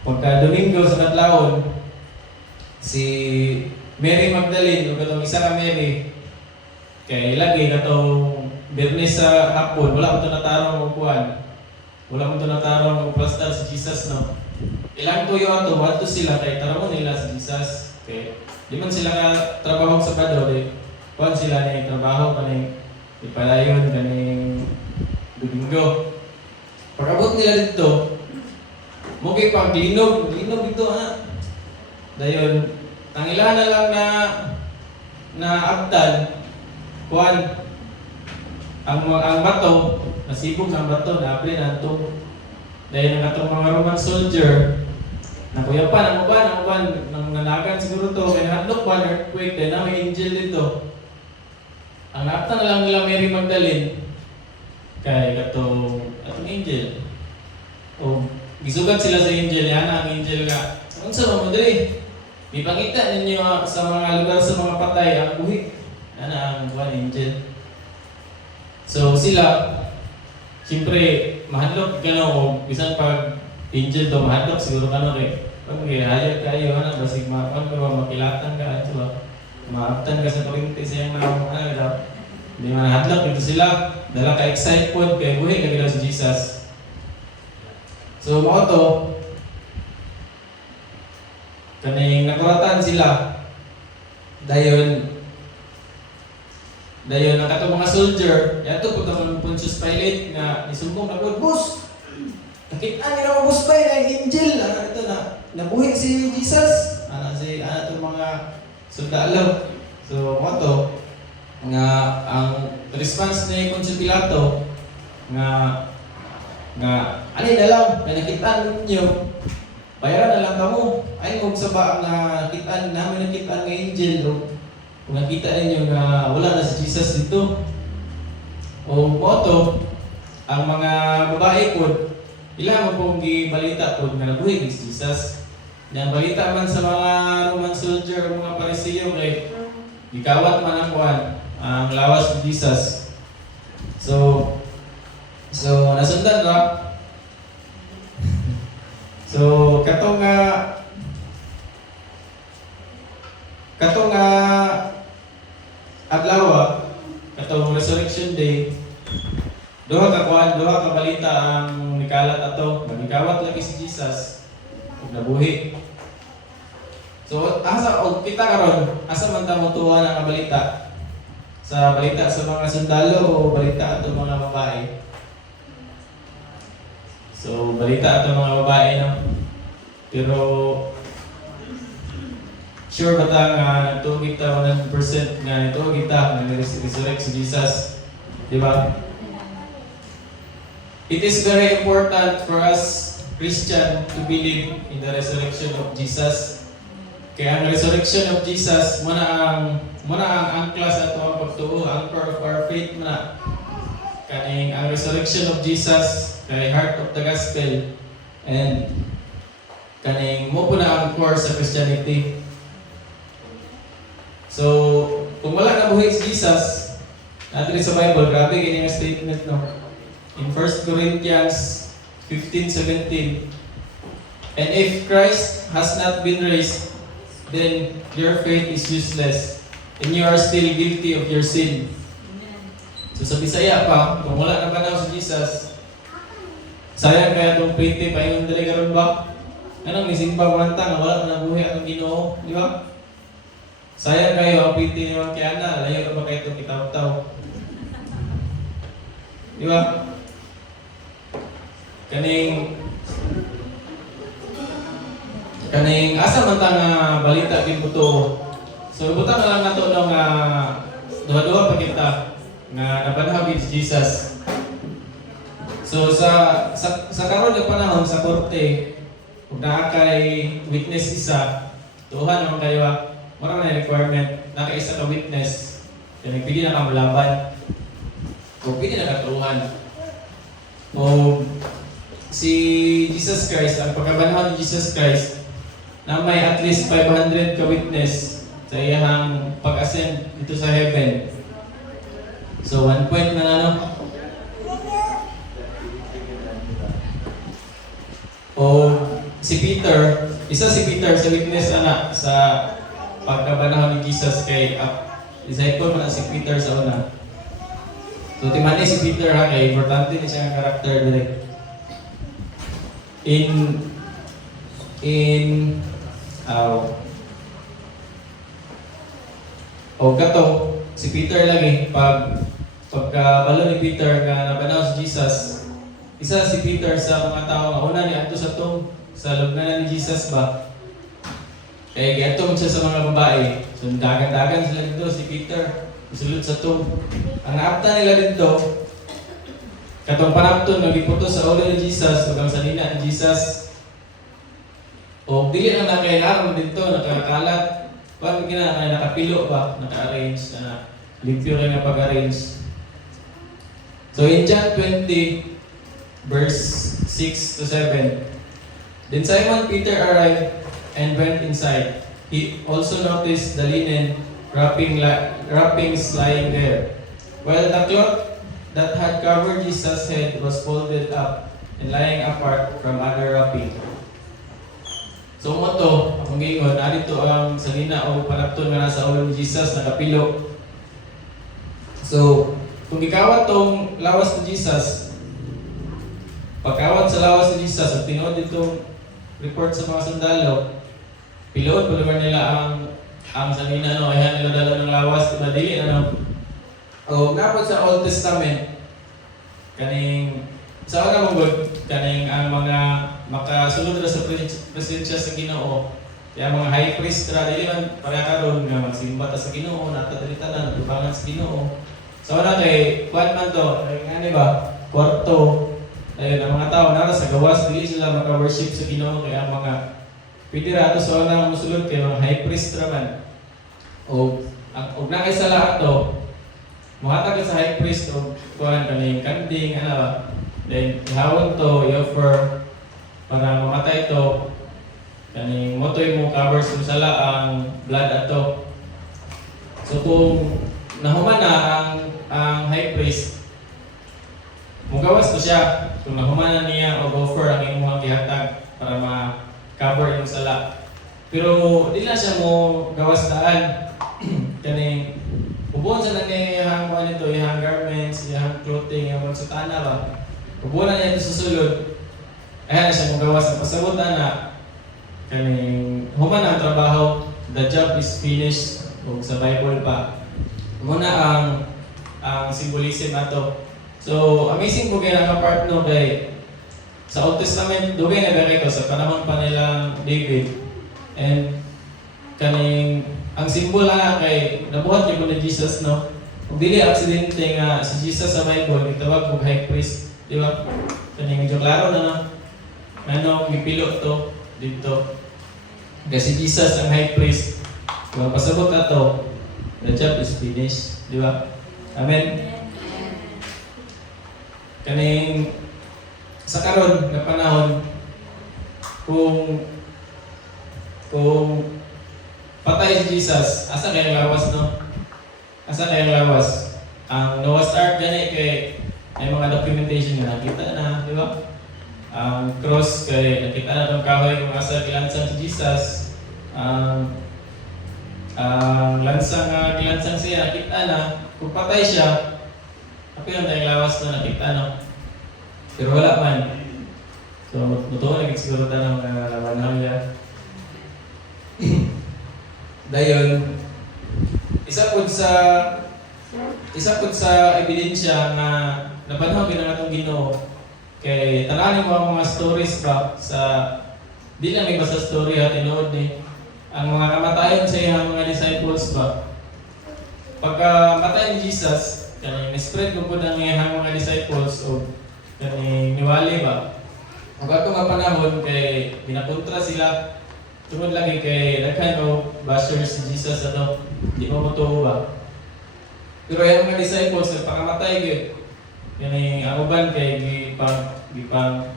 Pagka Domingo sa kadlawon, si Mary Magdalene o katong isa ka Mary kay lagi katong Biyernes sa hapon wala mo to natarong og kuan. Wala mo to natarong og plastar si Jesus no. Ilang tuyo ato adto sila kay taramon nila si Jesus. Okay. Di man sila ka trabaho sa Sabado di. Kuan sila ni trabaho kaning ipalayon kaning Domingo. Pag-abot nila dito, mo kay paglinog dito ha. Dayon, tangilahan na lang na abdan kuan ang bato, nasibog ang bato na apre nanto. Dayon ang atong mga Roman soldier nakuyapan nang nanagan siguro to kay hadlok pa earthquake din na may angel dito. Ang naabtan na lang nila Mary Magdalene kay atong angel. O gisugat sila sa angel yan ang angel nga unsa mo diri? Ipakita ninyo sa mga lugar sa mga patay ang buhi. Ano ang one angel. So sila, siyempre, mahadlok ka o bisan pag angel to mahadlok siguro ka no kay pag hayag kayo, basig makilatan ka, ito ba? Maaptan ka sa kurinti siyang daw. Hindi man hadlok, ito sila, dala ka excited kay buhi ka si Jesus. So mo to, kaning nakuratan sila dayon ang katong mga soldier yato pud ang Pontius Pilate nga isumbong na pud boss nakita ni na boss pa na angel ana ito na nabuhi si Jesus ana to mga sundalo. So mo to nga ang response ni Pontius Pilato nga ani na lang nakita ninyo bayaran na lang kamo. Ay kung sa ba na kitaan namin nakita ng angel kung nakita ninyo na wala na si Jesus dito. O moto ang mga babae po ilang mo pong gibalita po na nabuhi si Jesus. Yang balita man sa mga Roman soldier o mga Parisiyo kay gikawat man ang kuan ang lawas ni Jesus. So nasundan ra. So katong adlaw katong resurrection day duha ka balita ang nikalat ato nagikawat lagi si Jesus ug nabuhi. So asa og kita karon asa man ta motuwa ang balita sa mga sundalo o balita ato mga babae. So, balita ito mga babae, no? Pero, sure ba ta nga ito kita 100% nga ito kita nga resurrect si Jesus? Di ba? It is very important for us Christian to believe in the resurrection of Jesus. Kaya ang resurrection of Jesus, muna ang angkla sa ito ang pagtuo, anchor of our faith muna. Kaning ang resurrection of Jesus kay heart of the gospel and kaning mo po na ang core sa Christianity. So kung wala na buhi si Jesus, natin sa Bible, grabe ganyan ang statement, no? In 1 Corinthians 15:17, and if Christ has not been raised, then your faith is useless, and you are still guilty of your sin. So sa Bisaya pa, kung wala na panaw si Jesus, sayang kaya itong 20 pa yung dali karon ba? Anong misimba manta nga wala na nabuhi ang Ginoo, di ba? Sayang kayo ang 20 naman kaya na, layo na ba kayo itong itaw-taw? Di ba? Kaning asa man ta nga balita gid mo to. So butang na lang nato ng duha-duha pa kita nga nabanhaw gid si Jesus. So sa karon nga panahon sa korte, kung naa kay witness isa, tuhan naman kayo wala na requirement na kay isa ka witness. Kaya pili na ka malaban. Kung pili na ka tuhan. O si Jesus Christ, ang pagkabanhaw ni Jesus Christ, na may at least 500 ka witness sa iyang pag-ascend dito sa heaven. So, 1 point na ano. O si Peter, isa si Peter sa witness sa pagkabanhaw ni Jesus kay disciple man si Peter sa una. So, timani si Peter ha, kay importante ni siya ang karakter direct. Kato, si Peter lagi, pagkabalo ni Peter nga nabanaw si Jesus, isa si Peter sa mga tao nga una ni ato sa lugnanan ni Jesus ba? Kaya giatom siya sa mga babae. So dagan-dagan sila dito si Peter, isulod sa tomb. Ang naapta nila dito, katong panapton nagiputo sa ulo ni Jesus, ug ang salina ni Jesus. O dili na kailangan dito nakakalat. Paano kaya nakapilo ba, naka-arrange na limpyo rin na pag-arrange. So in John 20 verse 6 to 7, then Simon Peter arrived and went inside. He also noticed the linen wrappings lying there, while the cloth that had covered Jesus' head was folded up and lying apart from other wrapping. So mo to, akong gingon, narito ang salina o panapton nga nasa ulo ni Jesus nakapilo. So, kung ikawat tong lawas ni Jesus, pagkawat sa lawas ni Jesus, at tinood itong report sa mga sundalo, pilood po naman nila ang salina, no? Ayan nila dala ng lawas, madili, ano? O, napod sa Old Testament, sa una mong kaning ang mga makasulod na sa presensya sa Ginoo. Kaya mga high priest ra dili man pareha karon nga magsimba ta sa Ginoo, natadalitanan tubangan sa Ginoo. So una kay kuan man to, ngani ba? Kwarto. Ayun ang mga tao nara sa gawas dili sila maka-worship sa Ginoo kaya mga pwede ra ato sa una mosulod kay mga high priest ra man. Og na kay sa lahat to, muhatag sa high priest og kuan kaning kanding ana ba? Then, ihawon to, i-offer para mamatay to. Kaning motoy mo covers mo sala ang blood ato. So kung nahuman na ang high priest, mugawas ko siya. Kung nahuman na niya o offer ang imong gihatag para ma-cover yung sala. Pero di na siya mo gawas daan. Kaning ubuan sa nangyayahang kuha nito, ihang garments, ihang clothing, ihang sutana ba? Ubuan na niya ito sa sulod, ayan na siya mong gawas ng pasabot na kaning human ang trabaho, the job is finished, kung sa Bible pa. Muna ang symbolism nato. So, amazing po kaya ang part no kay sa Old Testament, dugay na gari ko sa panahon pa nilang David. And kaning ang simbolo na kay nabuhat niyo po ni Jesus, no? Kung dili aksidente nga si Jesus sa Bible, itawag kong high priest. Di ba? Kaning medyo klaro na ano, mipilo to dito. Kasi Jesus ang high priest. Kung pasabot na to, the job is finished. Di ba? Amen? Kaning sa karon na panahon, kung patay si Jesus, asa kaya lawas, no? asa kayong lawas? Ang Noah's Ark gani kay may mga documentation nga nakita na, di ba? Ang cross kay nakita na tong kahoy kung asa gilansang si Jesus. Ang lansang gilansang siya nakita na kung patay siya. Ako yung tayong lawas na nakita no. Pero wala man. So mutuwa lagi siguro tanong lawan niya. Dayon isa pud sa ebidensya nga nabanhaw gyud ang atong Ginoo kay tananin mo ang mga stories ba sa di lang may basta story ha tinuod ni ang mga kamatayon sa iyang mga disciples ba pagka matay ni Jesus kani ni-spread ko pud ang iyang mga disciples o kani niwali ba ang ato nga panahon kay binakontra sila tungod lagi kay daghan o bashers si Jesus di mo motuo ba. Pero yung mga disciples nagpakamatay gyud. Kani ang uban kay gipang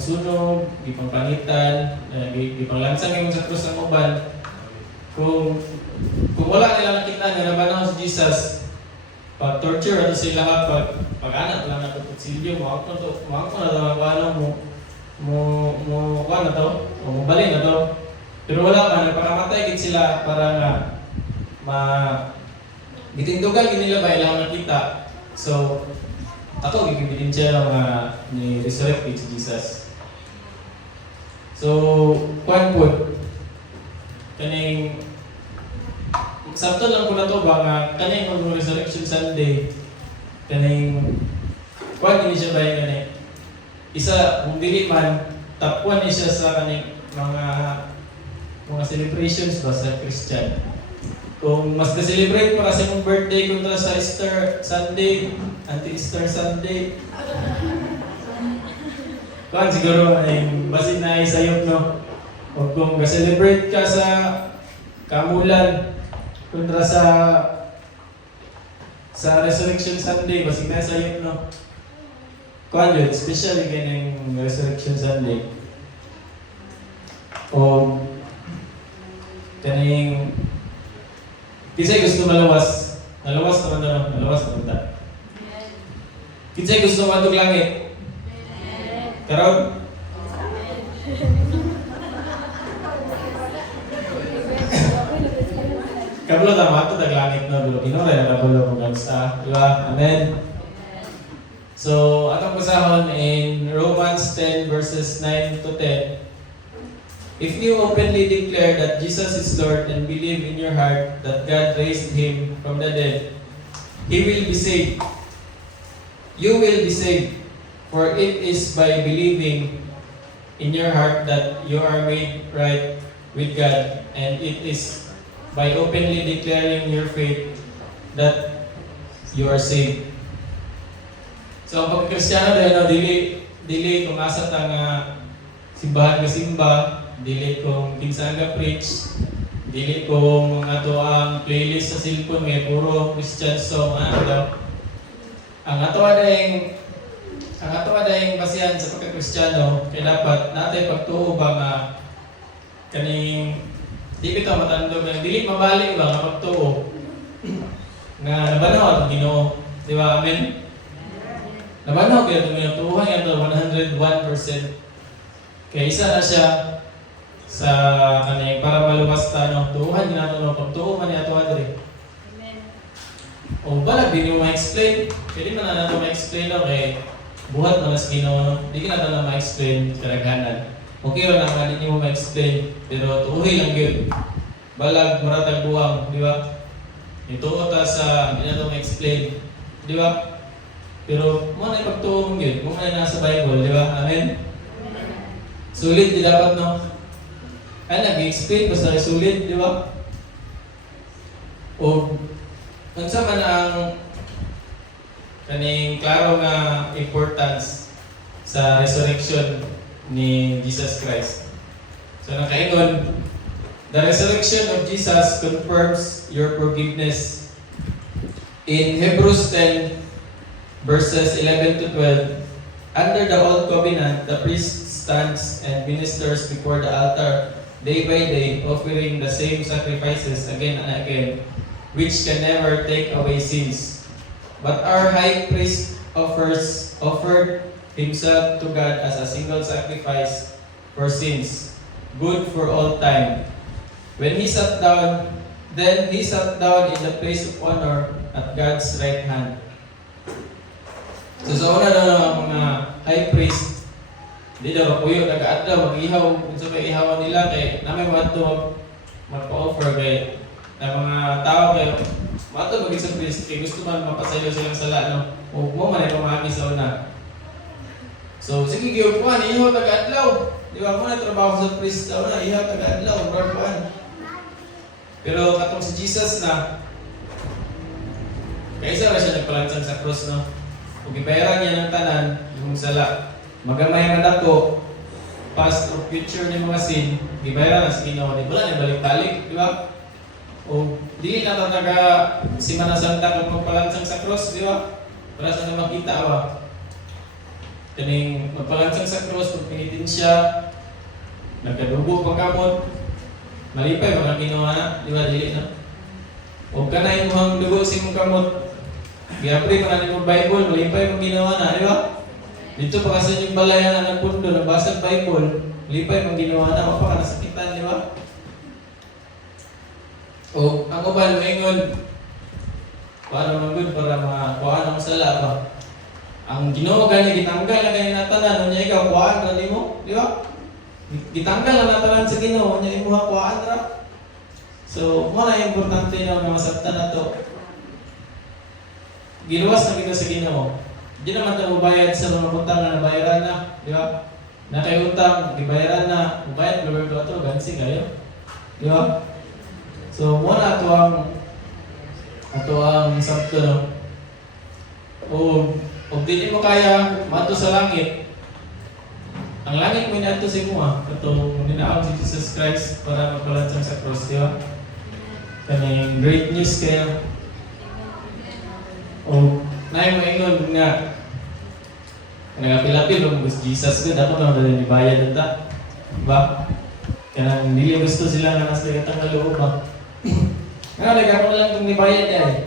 sunog, gipang panitan, gipang lansang yung sa krus ng uban. Kung wala nila nakita nga nabanaw si Jesus, pag torture ato sila pag anak lang ato pagsilyo mo ako na daw mo balin na to. Pero wala pa, nagpakamatay gid sila para nga gitindugan gid nila ba ilang nakita. So ako gigibilin siya ni resurrect si Jesus. So kwan po kaning sakto lang po na to ba nga kaning mag-resurrection Sunday kaning kwan ni siya ba kaning isa kung dili man tapuan ni siya sa kaning mga celebrations ba sa Christian. Kung mas na-celebrate pa kasi mong birthday kontra sa Easter Sunday, anti-Easter Sunday. Kung siguro basin na isayot no. O kung ka-celebrate ka sa Kamulan kontra sa Resurrection Sunday, basin na isayot no. Kung yun, especially ganyan Resurrection Sunday. O kaning kinsay gusto malawas? Nalawas naman na, nalawas naman ta. Kinsay gusto matug langit? Karon? Kabalo ta mato tag langit no, pero Ginoo ra kabalo kung gansa, di ba? Amen. So, atong basahon in Romans 10 verses 9 to 10. If you openly declare that Jesus is Lord and believe in your heart that God raised Him from the dead, He will be saved. You will be saved, for it is by believing in your heart that you are made right with God, and it is by openly declaring your faith that you are saved. So, ang pagkristyano dahil dili kung asa ta nga simbahan ka simba, dili kung kinsa nga preach, dili kung ato ang playlist sa cellphone may puro Christian song daw. Ang ato adayeng basihan sa pagka-Kristiyano kay dapat natay pagtuo ba nga kaning di bitaw matandog nga dili mabalik ba nga pagtuo nga nabanaw ang Ginoo, di ba? Amen. Nabanaw kaya itong tuhan yan 101%. Kaya isa na siya sa kanay para maluwas ta no tuhan ginato no pagtuo man ni ato adre. Amen. O balag din mo ma-explain. Pwede man na nato ma-explain no kay buhat na mas Ginoo. Di ka na ma-explain karaghanan. Okay ra na hindi mo ma-explain pero tuoy lang gyud. Balag muratag buwang, di ba? Ito ta sa hindi na to ma-explain. Di ba? Pero mo na pagtuo mo gyud, mo na nasa Bible, di ba? Amen. Sulit di dapat no. Ay, nag-explain basta sulit, di ba? O, unsa man ang kaning klaro nga importance sa resurrection ni Jesus Christ. So, nakaingon, the resurrection of Jesus confirms your forgiveness. In Hebrews 10, verses 11 to 12, under the old covenant, the priest stands and ministers before the altar day by day, offering the same sacrifices again and again. which can never take away sins. But our high priest offered himself to God as a single sacrifice for sins, good for all time. When he sat down, then he sat down in the place of honor at God's right hand. So sa una na mga high priest, di daw puyo nag-aadlaw, mag-ihaw, kung sa may ihawan nila kay namin mato magpa-offer kay na mga tao kay mato maging sa priest kay gusto man mapasayo silang sala no. O mo man ay pamagi sa una. So sige gyud kuan ihaw nag-aadlaw. Di ba mo na trabaho sa priest sa una, ihaw nag-aadlaw, brad kuan. Pero katong si Jesus na kaysa ra siya nagpalansang sa cross no. Kung ibayaran niya ng tanan, yung sala, magamay man ako, past or future ng mga sin, ibayaran sa Ginoo, di ba na balik-balik, di ba? O di na taga Simana Santa kung magpalansang sa cross, di ba? Para sa na makita ba? Kaning magpalansang sa cross, kung pinitin siya, nagkadugo pagkamot, malipay mga ginawa na, di ba? Dili na. O ka na yung muhang dugo sa imong kamot, giapri pa na mo Bible, malipay mong ginawa na, di ba? Dito pa kasi yung balayan na nagpundo, nabasa Bible, malipay mong ginawa na, mapaka nasakitan, di ba? O, ang uban, maingon, paano man good para makuhaan ang sala ba? Ang ginawa gani, gitanggal na kayo natanan, niya ikaw, kuhaan na di mo, di ba? Gitanggal na natanan sa Ginoo, niya imuha kuhaan na. So, muna yung importante na masaktan na to. Giluwas na kita sa Ginoo. Di naman tayo bayad sa mga utang na nabayaran na, di ba? Na kayo utang, gibayaran na, bayad Lord ko ito, gansi kayo. Di ba? So, muna ato ang sakto, no? O di mo kaya mato sa langit. Ang langit mo inato sa imo, katong ninaawag si Jesus Christ para magpalansang sa cross, di ba? Kaning great news kayo. O, naay mo ingon nga nagapilapil ang gusto Jesus ko, dapat naman na nibayad ito. Diba? Kaya hindi gusto sila nga nasa gatang kaloob ba? Nga, nagkako na lang itong nibayad niya eh.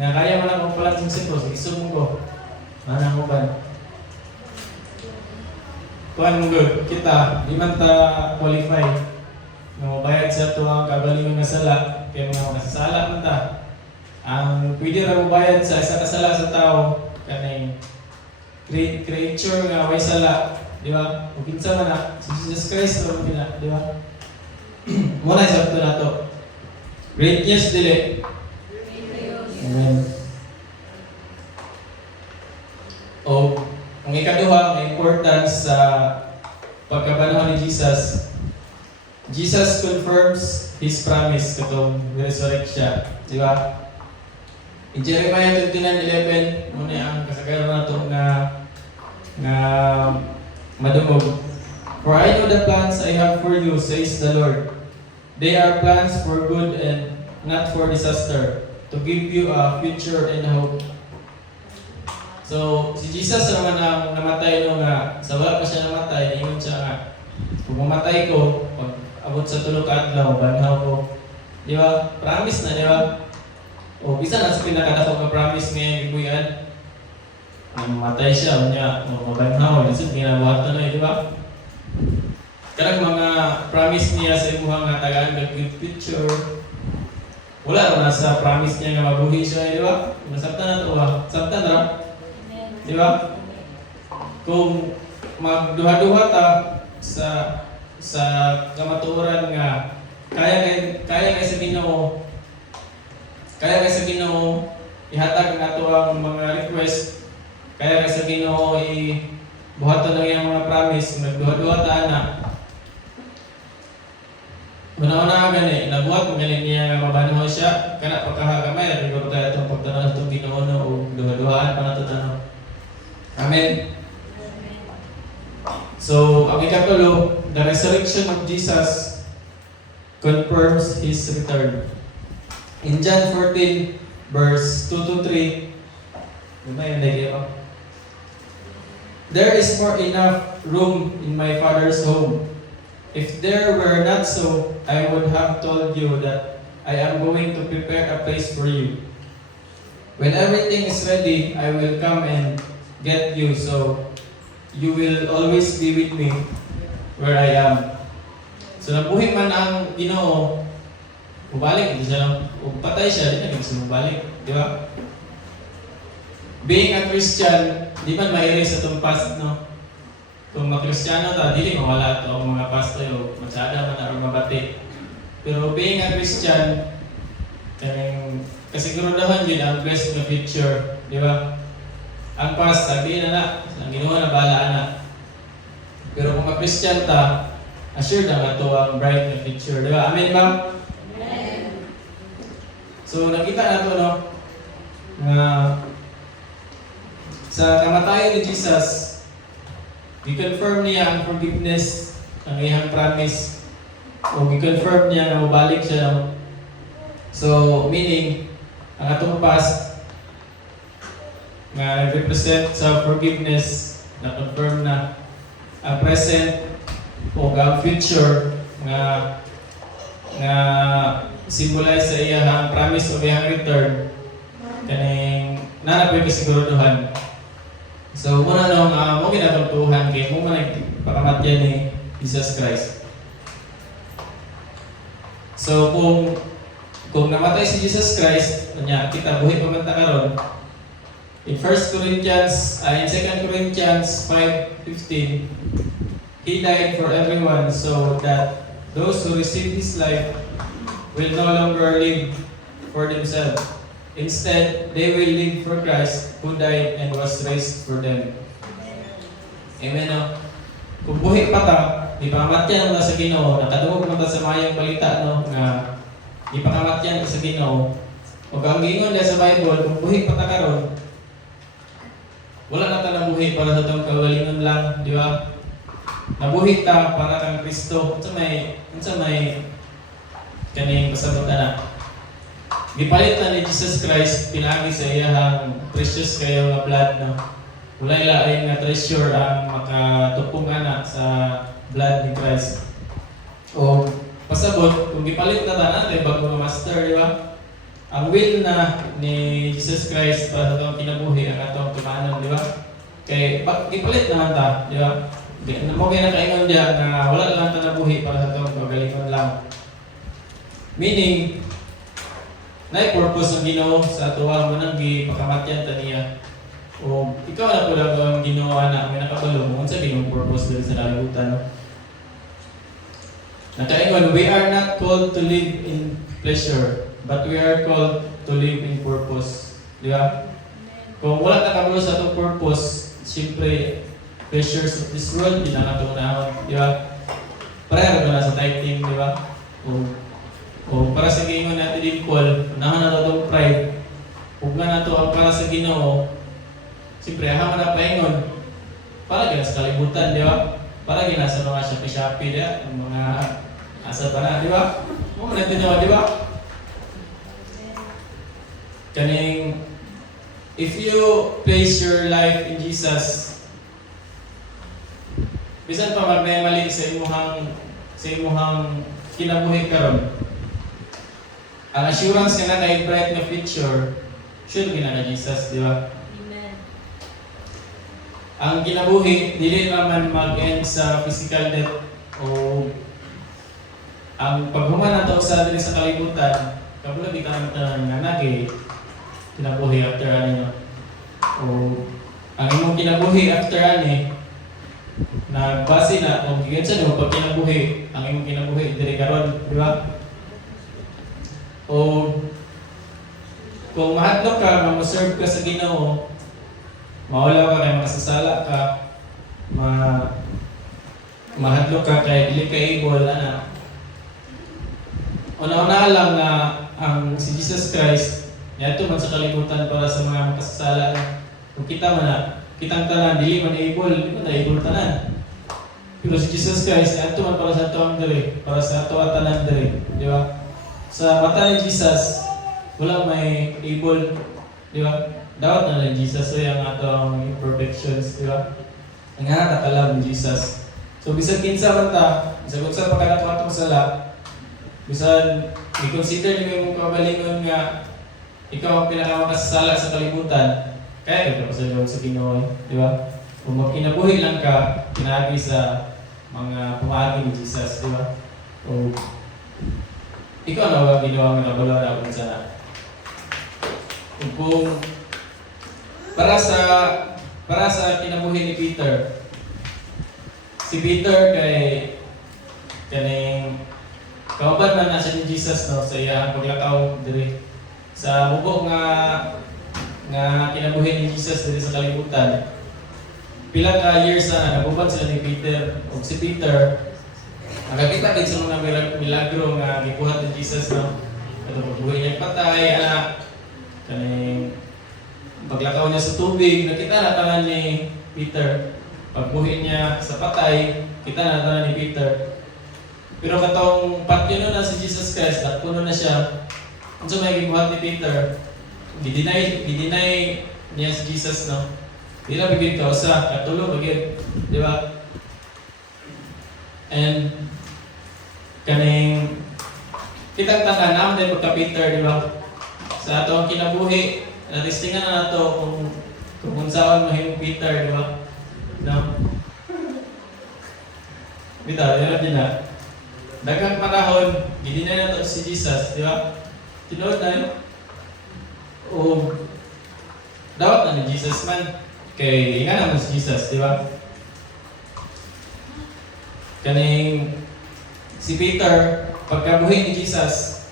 Nga kaya mo lang kung palang sumsipos, isum ko. Mana mo ba? Kuhan mo good, kita, di man ta qualify. Nga mabayad sa ito ang kagalingon na sala, kaya mga nasasala man ta. Ang pwede ra mo bayad sa isa kasala sa tao kanay creature nga way sala, di ba? Ug kinsa man na si Jesus Christ ro gina, di ba? Mo na sakto nato. Great news dili. Amen. O ang ikaduha, ang importance sa pagkabanhaw ni Jesus. Jesus confirms His promise katong resurrect siya, di ba? In Jeremiah 29:11, muna ang kasagaran nato nga madumog. For I know the plans I have for you, says the Lord. They are plans for good and not for disaster, to give you a future and hope. So, si Jesus naman ang namatay no nga, sa wala pa siya namatay, naingon siya nga, kung mamatay ko, pag abot sa tulog ka adlaw, banhaw ko. Di ba? Promise na, di ba? O, bisa na sa pinakadako nga promise ngayon ibuyan. Mamatay siya, niya, mabanhaw, lisod ginabuhat na di ba? Karang mga promise niya sa imuhang nga tagaan ng good future, wala na sa promise niya nga mabuhi siya, di ba? Nasabtan na ito ba? Sabtan na? Di ba? Kung magduha-duha ta sa kamatuoran nga kaya sa Ginoo, kaya sa Ginoo ihatag ang ato ang mga request, kaya sa Ginoo buhaton ang iyang mga promise, nagduha-duha ta ana. Una-una gani, nabuhat mo gani niya nga mabanhaw siya, kana pagkahagamay, siguro tayo itong pagtanaw itong Ginoo o duha-duhaan pa na ito tanaw. Amen. So, ang ikatulo, the resurrection of Jesus confirms His return. In John 14, verse 2-3, there is more enough room in my Father's home. If there were not so, I would have told you that I am going to prepare a place for you. When everything is ready, I will come and get you, so you will always be with me where I am. So nabuhi man ang Ginoo, ubalik, hindi siya lang, patay siya, hindi na siya mabalik. Di ba? Being a Christian, di man ma-erase sa itong past, no? Kung mga-Kristiyano ta, dili mawala ito ang mga past tayo, masyada man na mabati. Pero being a Christian, kasigurudahan din ang blessed na future, di ba? Ang past, sabihin na ang Ginoo na bahala na. Pero kung ka-Christian ta, assured na ito ang bright na future, di ba? Amen, ma'am? Amen. So, nakita na ito, no? Na sa kamatayan ni Jesus, i-confirm niya ang forgiveness, ang iyang promise, o i-confirm niya na mabalik siya, no? So, meaning, ang atong past nga represent sa forgiveness na confirm na ang present o ang future nga symbolize sa iyang promise o iyang return kaning nanapoy kasiguruduhan. So muna nung mo ginatungtuhan kay mo man pakamatyan ni Jesus Christ. So kung namatay si Jesus Christ, kanya kita buhay pa man ta karon. In 2 Corinthians 5:15, He died for everyone so that those who receive His life will no longer live for themselves. Instead, they will live for Christ who died and was raised for them. Amen. No? Kung buhay pa ta, di pangamatyan mo sa Ginoo, nakadungog mo ta sa mayang balita, no, nga di pangamatyan ka sa Ginoo. O ang gingon niya sa Bible, kung buhay pa ta karon, wala na ta nabuhi para sa itong kagalingon lang, di ba? Nabuhi ta para kang Kristo. Unsa may kaning pasabot na. Gipalit na ni Jesus Christ pinagi sa iyang precious kayo nga blood, no. Wala ilain nga treasure ang makatupong ana sa blood ni Christ. O pasabot kung gipalit na ta natin bago nga master, di ba? Ang will na ni Jesus Christ para sa itong kinabuhi ang atong tumanon, di ba? Kay gipalit naman ta, di ba? Mo kaya nakaingon diya na wala lang ta nabuhi para sa itong kagalingon lang. Meaning, na-purpose ang Ginoo sa atuwa mo nang gipakamatyan ta niya. O ikaw na pula ang ginawa na may nakabalo mo, unsa ginong purpose din sa nalutan, no? Nakaingon, we are not called to live in pleasure, but we are called to live in purpose. Di ba? Kung wala ka kabalo sa itong purpose, siyempre, pleasures of this world, di na natunahon. Di ba? Pareha ka na sa tithing, di ba? O para sa gingon natin din, Paul, unahan na ito itong pride. Huwag nga na ito ang para sa Ginoo. Siyempre, hama na paingon. Para gina sa kalibutan, di ba? Para gina sa mga Shopee, di ba? Ang mga asa pa na, di ba? Mga natin nyo, di ba? Kaning, if you place your life in Jesus, bisan pa magmemali sa imuhang kinabuhi karon. Ang assurance ka na kay bright na future, sure gina na Jesus, di ba? Amen. Ang kinabuhi, dili naman mag-end sa physical death o ang paghuman nato sa diri sa kalibutan, kabula di ka nga nagi kinabuhi after ano. O ang imong kinabuhi after ani nagbase na kung giginsa mo pag kinabuhi, ang imong kinabuhi diri karon, di ba? O kung mahadlok ka, ma-serve ka sa Ginoo, mawala ka kay makasasala ka, mahadlok ka kay dili ka able, ana. Una-una lang na ang si Jesus Christ, yato man sa kalibutan para sa mga makasasala. Kung kita man na, kitang tanan, dili man able, di man able tanan. Pero si Jesus Christ, yato man para sa tuwang diri, para sa tuwa tanan diri, di ba? Sa mata ni Jesus, wala may able, di ba? Dawat na lang Jesus, so yung atong imperfections, di ba? Ang nakakalam ni Jesus. So, bisan kinsa man ta, bisan kung sa pagkakatuwa itong sala, bisan i-consider niyo yung kabalingon nga ikaw ang pinakamakasasalat sa kalibutan, kaya ka pasalong sa Ginoo, di ba? Kung magkinabuhi lang ka, pinagi sa mga pumagi ni Jesus, di ba? O ikaw na wag ginawa nga nabalo na kung sana. Kung para sa kinabuhi ni Peter, si Peter kay kaning kauban man na siya ni Jesus no sa iyang paglakaw diri sa mubo nga kinabuhi ni Jesus diri sa kalibutan. Pila ka years na naguban sila ni Peter ug si Peter nakakita din sa mga milagro nga gibuhat ni Jesus no. Ato pagbuhi niya patay kaning paglakaw niya sa tubig nakita na tanan ni Peter. Pagbuhi niya sa patay, kita na tanan ni Peter. Pero katong patyo na si Jesus Christ, puno na siya. Kung sa may gibuhat ni Peter, gidinay niya si Jesus, no? Di na bigyan ka usa, katulong bigyan, di ba? And kaning kitang tanda naman din pagka Peter, di ba? Sa ato ang kinabuhi, natistingan na nato kung saan mahimong Peter, di ba? No? Bitaw, yun din na. Daghang panahon, hindi na nato si Jesus, di ba? Tinood na yun. O, dawat na ni Jesus man. Kay, nga naman si Jesus, di ba? Kaning, si Peter, pagkabuhi ni Jesus,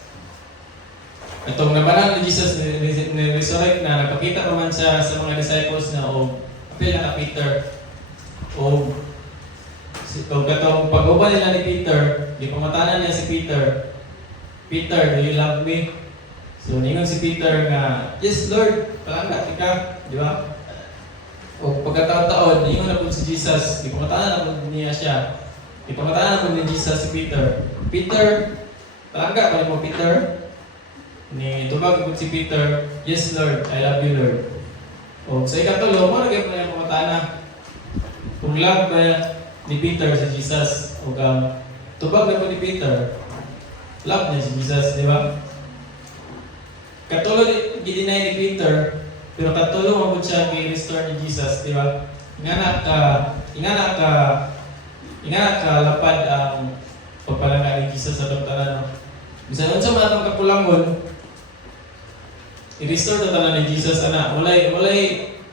itong nabanan ni Jesus, ni-resurrect na, nagpakita pa man siya sa mga disciples na, apil na ka Peter. O katong pag-uban nila ni Peter, di pamatanan niya si Peter. Peter, do you love me? So ningon si Peter nga, yes Lord, palangga ka, di ba? O pagkataon-taon, ningon na po si Jesus, di pamatanan na po niya siya. Di pamatanan na po ni Jesus si Peter. Peter, palangga pa mo Peter? Ni tubag po si Peter, yes Lord, I love you Lord. O sa ikatulo, mo nagay po niya pamatanan. Kung love ba ni Peter si Jesus, o tubag na po ni Peter, love niya si Jesus, di ba? Katulad gidinay ni Peter, pero katulad mo po siya i-restore ni Jesus, di ba? Ingana ka lapad ang pagpalangga ni Jesus sa tanan. Bisan unsa man atong kakulangon, i-restore ta tanan ni Jesus ana. Walay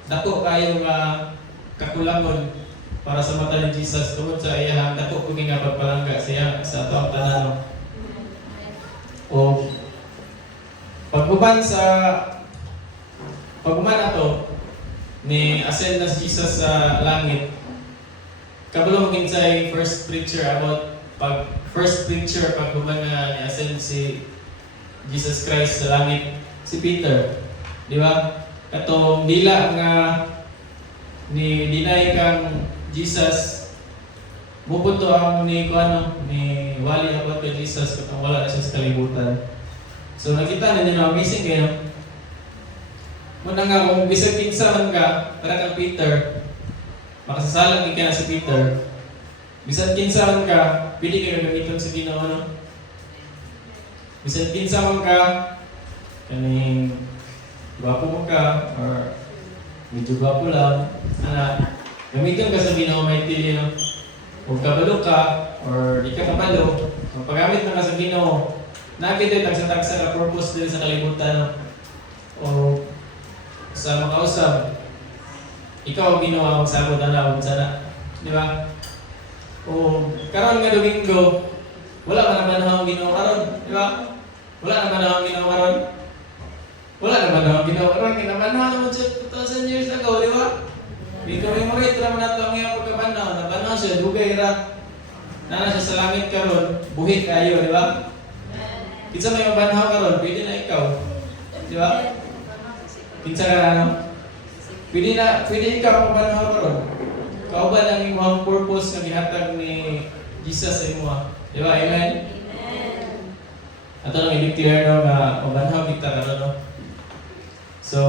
dako kayo nga kakulangon para sa mata ni Jesus tungod sa iyang dako kuning nga pagpalangga siya sa atong tanan. O pagbuman ato ni ascend na si Jesus sa langit. Kabalo maging sa first picture pagbuman nga ni ascend si Jesus Christ sa langit si Peter, di ba? Katong dila nga ni deny kang Jesus mupunto ang ni wali about kay Jesus katong wala na siya sa kalibutan. So nakita na niyo amazing kayo. Muna nga kung bisag kinsa man ka para kang Peter, makasasalang ka na si Peter. Bisag kinsa man ka, pili ka gamiton sa Ginoo no. Bisag kinsa man ka kaning gwapo mo ka or medyo gwapo lang, gamiton ka sa Ginoo may pili no. Kung kabalo ka or di ka kabalo, kung paggamit na ka sa Ginoo, nakita tagsa-tagsa na purpose din sa kalibutan no? O sa mga usab, ikaw ang ginawa ang sabot na sana, di ba? O karon nga Domingo, wala man naman ang ginawa karon, di ba? Wala naman ang ginawa karon. Wala naman ang ginawa karon, kinamanhan naman siya 2,000 years ago, di ba? I-commemorate naman nato ang iyong pagkabanhaw, nabanhaw siya, dugay ra. Nana siya sa langit karon, buhi kayo, di ba? Kinsa may mabanhaw karon, pwede na ikaw. Di ba? Kinsa ka ano? Pwede ikaw ang mabanhaw karon. Kauban ang imong purpose nga gihatag ni Jesus sa imo. Di ba? Amen. Ato nang i-declare no nga mabanhaw kita karon no. So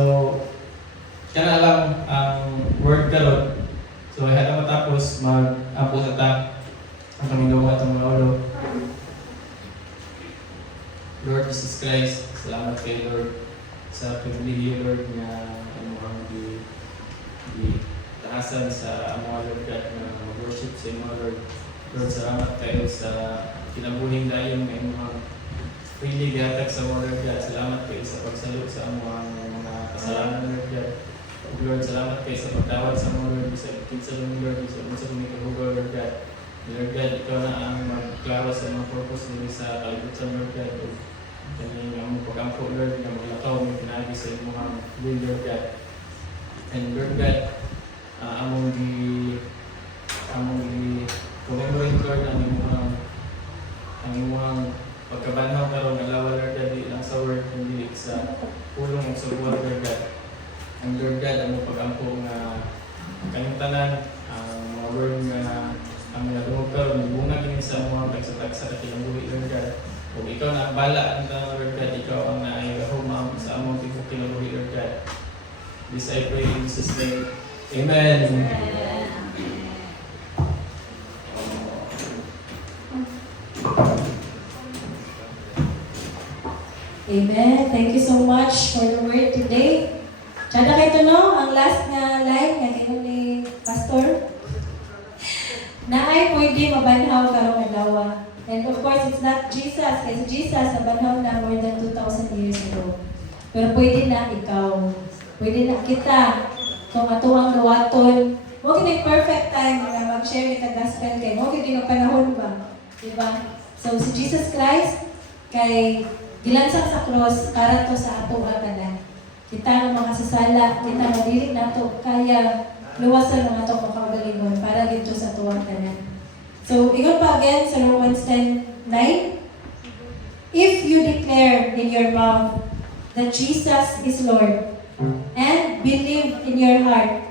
kana lang ang word karon. So hada matapos mag-apo sa ta ang kaming gawa atong mga ulo. Lord Jesus Christ. Salamat kay Lord sa pribilehyo, Lord, na ang taasan sa mga Lord God na mag-worship sa inyo, Lord. Lord, salamat kayo sa kinabuhing dayon ng mga freely gihatag sa mga Lord God. Salamat kayo sa pagsalo sa mga kasalanan, Lord God. Lord, salamat kayo sa pagtawad sa mga Lord, sa kinsa ng Lord, sa unsa kong ikahugaw, Lord God. Lord God, ikaw na ang magklaro sa mga purpose nila sa kalibutan, Lord God. Kanyang ang pag-ampo, Lord, na maglakaw may pinabi sa mga will, Lord God. And Lord God, among commemorate, Lord, ang imuhang pagkabanhaw karon ng lawa, Lord God, di lang sa word, hindi sa pulong sa buwan, Lord God. And Lord God, ang pag-ampo nga kanyang tanan, ang mga word nga ang mga dumog karon, bunga din sa mga tagsa-tagsa at kinabuhi, Lord God. Kung ikaw na ang bala ang tanong, Lord God, ikaw ang naayahumam sa among kinabuhi, Lord God. This I pray in Jesus' name. Amen. Amen. Thank you so much for the word today. Tsada kayo no, ang last na line nga gingon ni Pastor. Na ay pwede mabanhaw karong adlaw. And of course, it's not Jesus. Kasi Jesus, nabanhaw na more than 2,000 years ago. Pero pwede na ikaw. Pwede na kita. Kung ato ang gawaton. Huwag na perfect time na mag-share ni gospel kay mo. Huwag na panahon ba? Diba? So, si Jesus Christ, kay gilansang sa cross, karato sa ato ang tanan. Kita ang mga sasala, kita madilig na ito, kaya luwasan ang ato makaugalingon para dito sa tuwang tanan. So, igon pa again sa Romans 10:9. If you declare in your mouth that Jesus is Lord and believe in your heart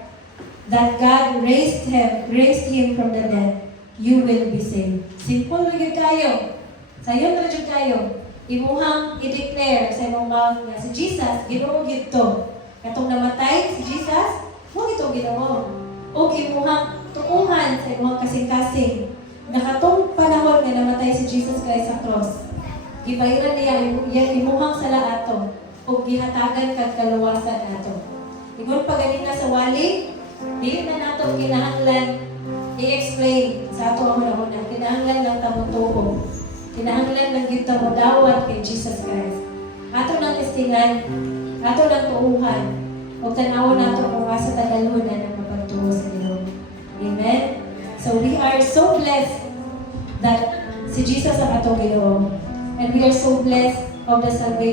that God raised him from the dead, you will be saved. Simple na kayo. Sayon na kayo. Imuhang i-declare sa imong mouth nga si Jesus, Ginoo gito. Katong namatay si Jesus, mo gito Ginoo. O imuhang tuuhan sa imong kasing-kasing. Nakatong panahon nga namatay si Jesus Christ sa cross. Gibayaran niya imuhang sala ato o gihatagan kag kaluwasan ato. Ingon pa ganina sa wali, dili na nato kinahanglan i-explain sa ato ang una. Kinahanglan lang tamutuo. Kinahanglan lang kita mo dawat kay Jesus Christ. Ato nang testingan, ato nang tuuhan, o tanawon nato kung asa tagalunan ang mapagtuo sa Ginoo. Amen? So we are so blessed that si Jesus ang ato Ginoo. And we are so blessed of the salvation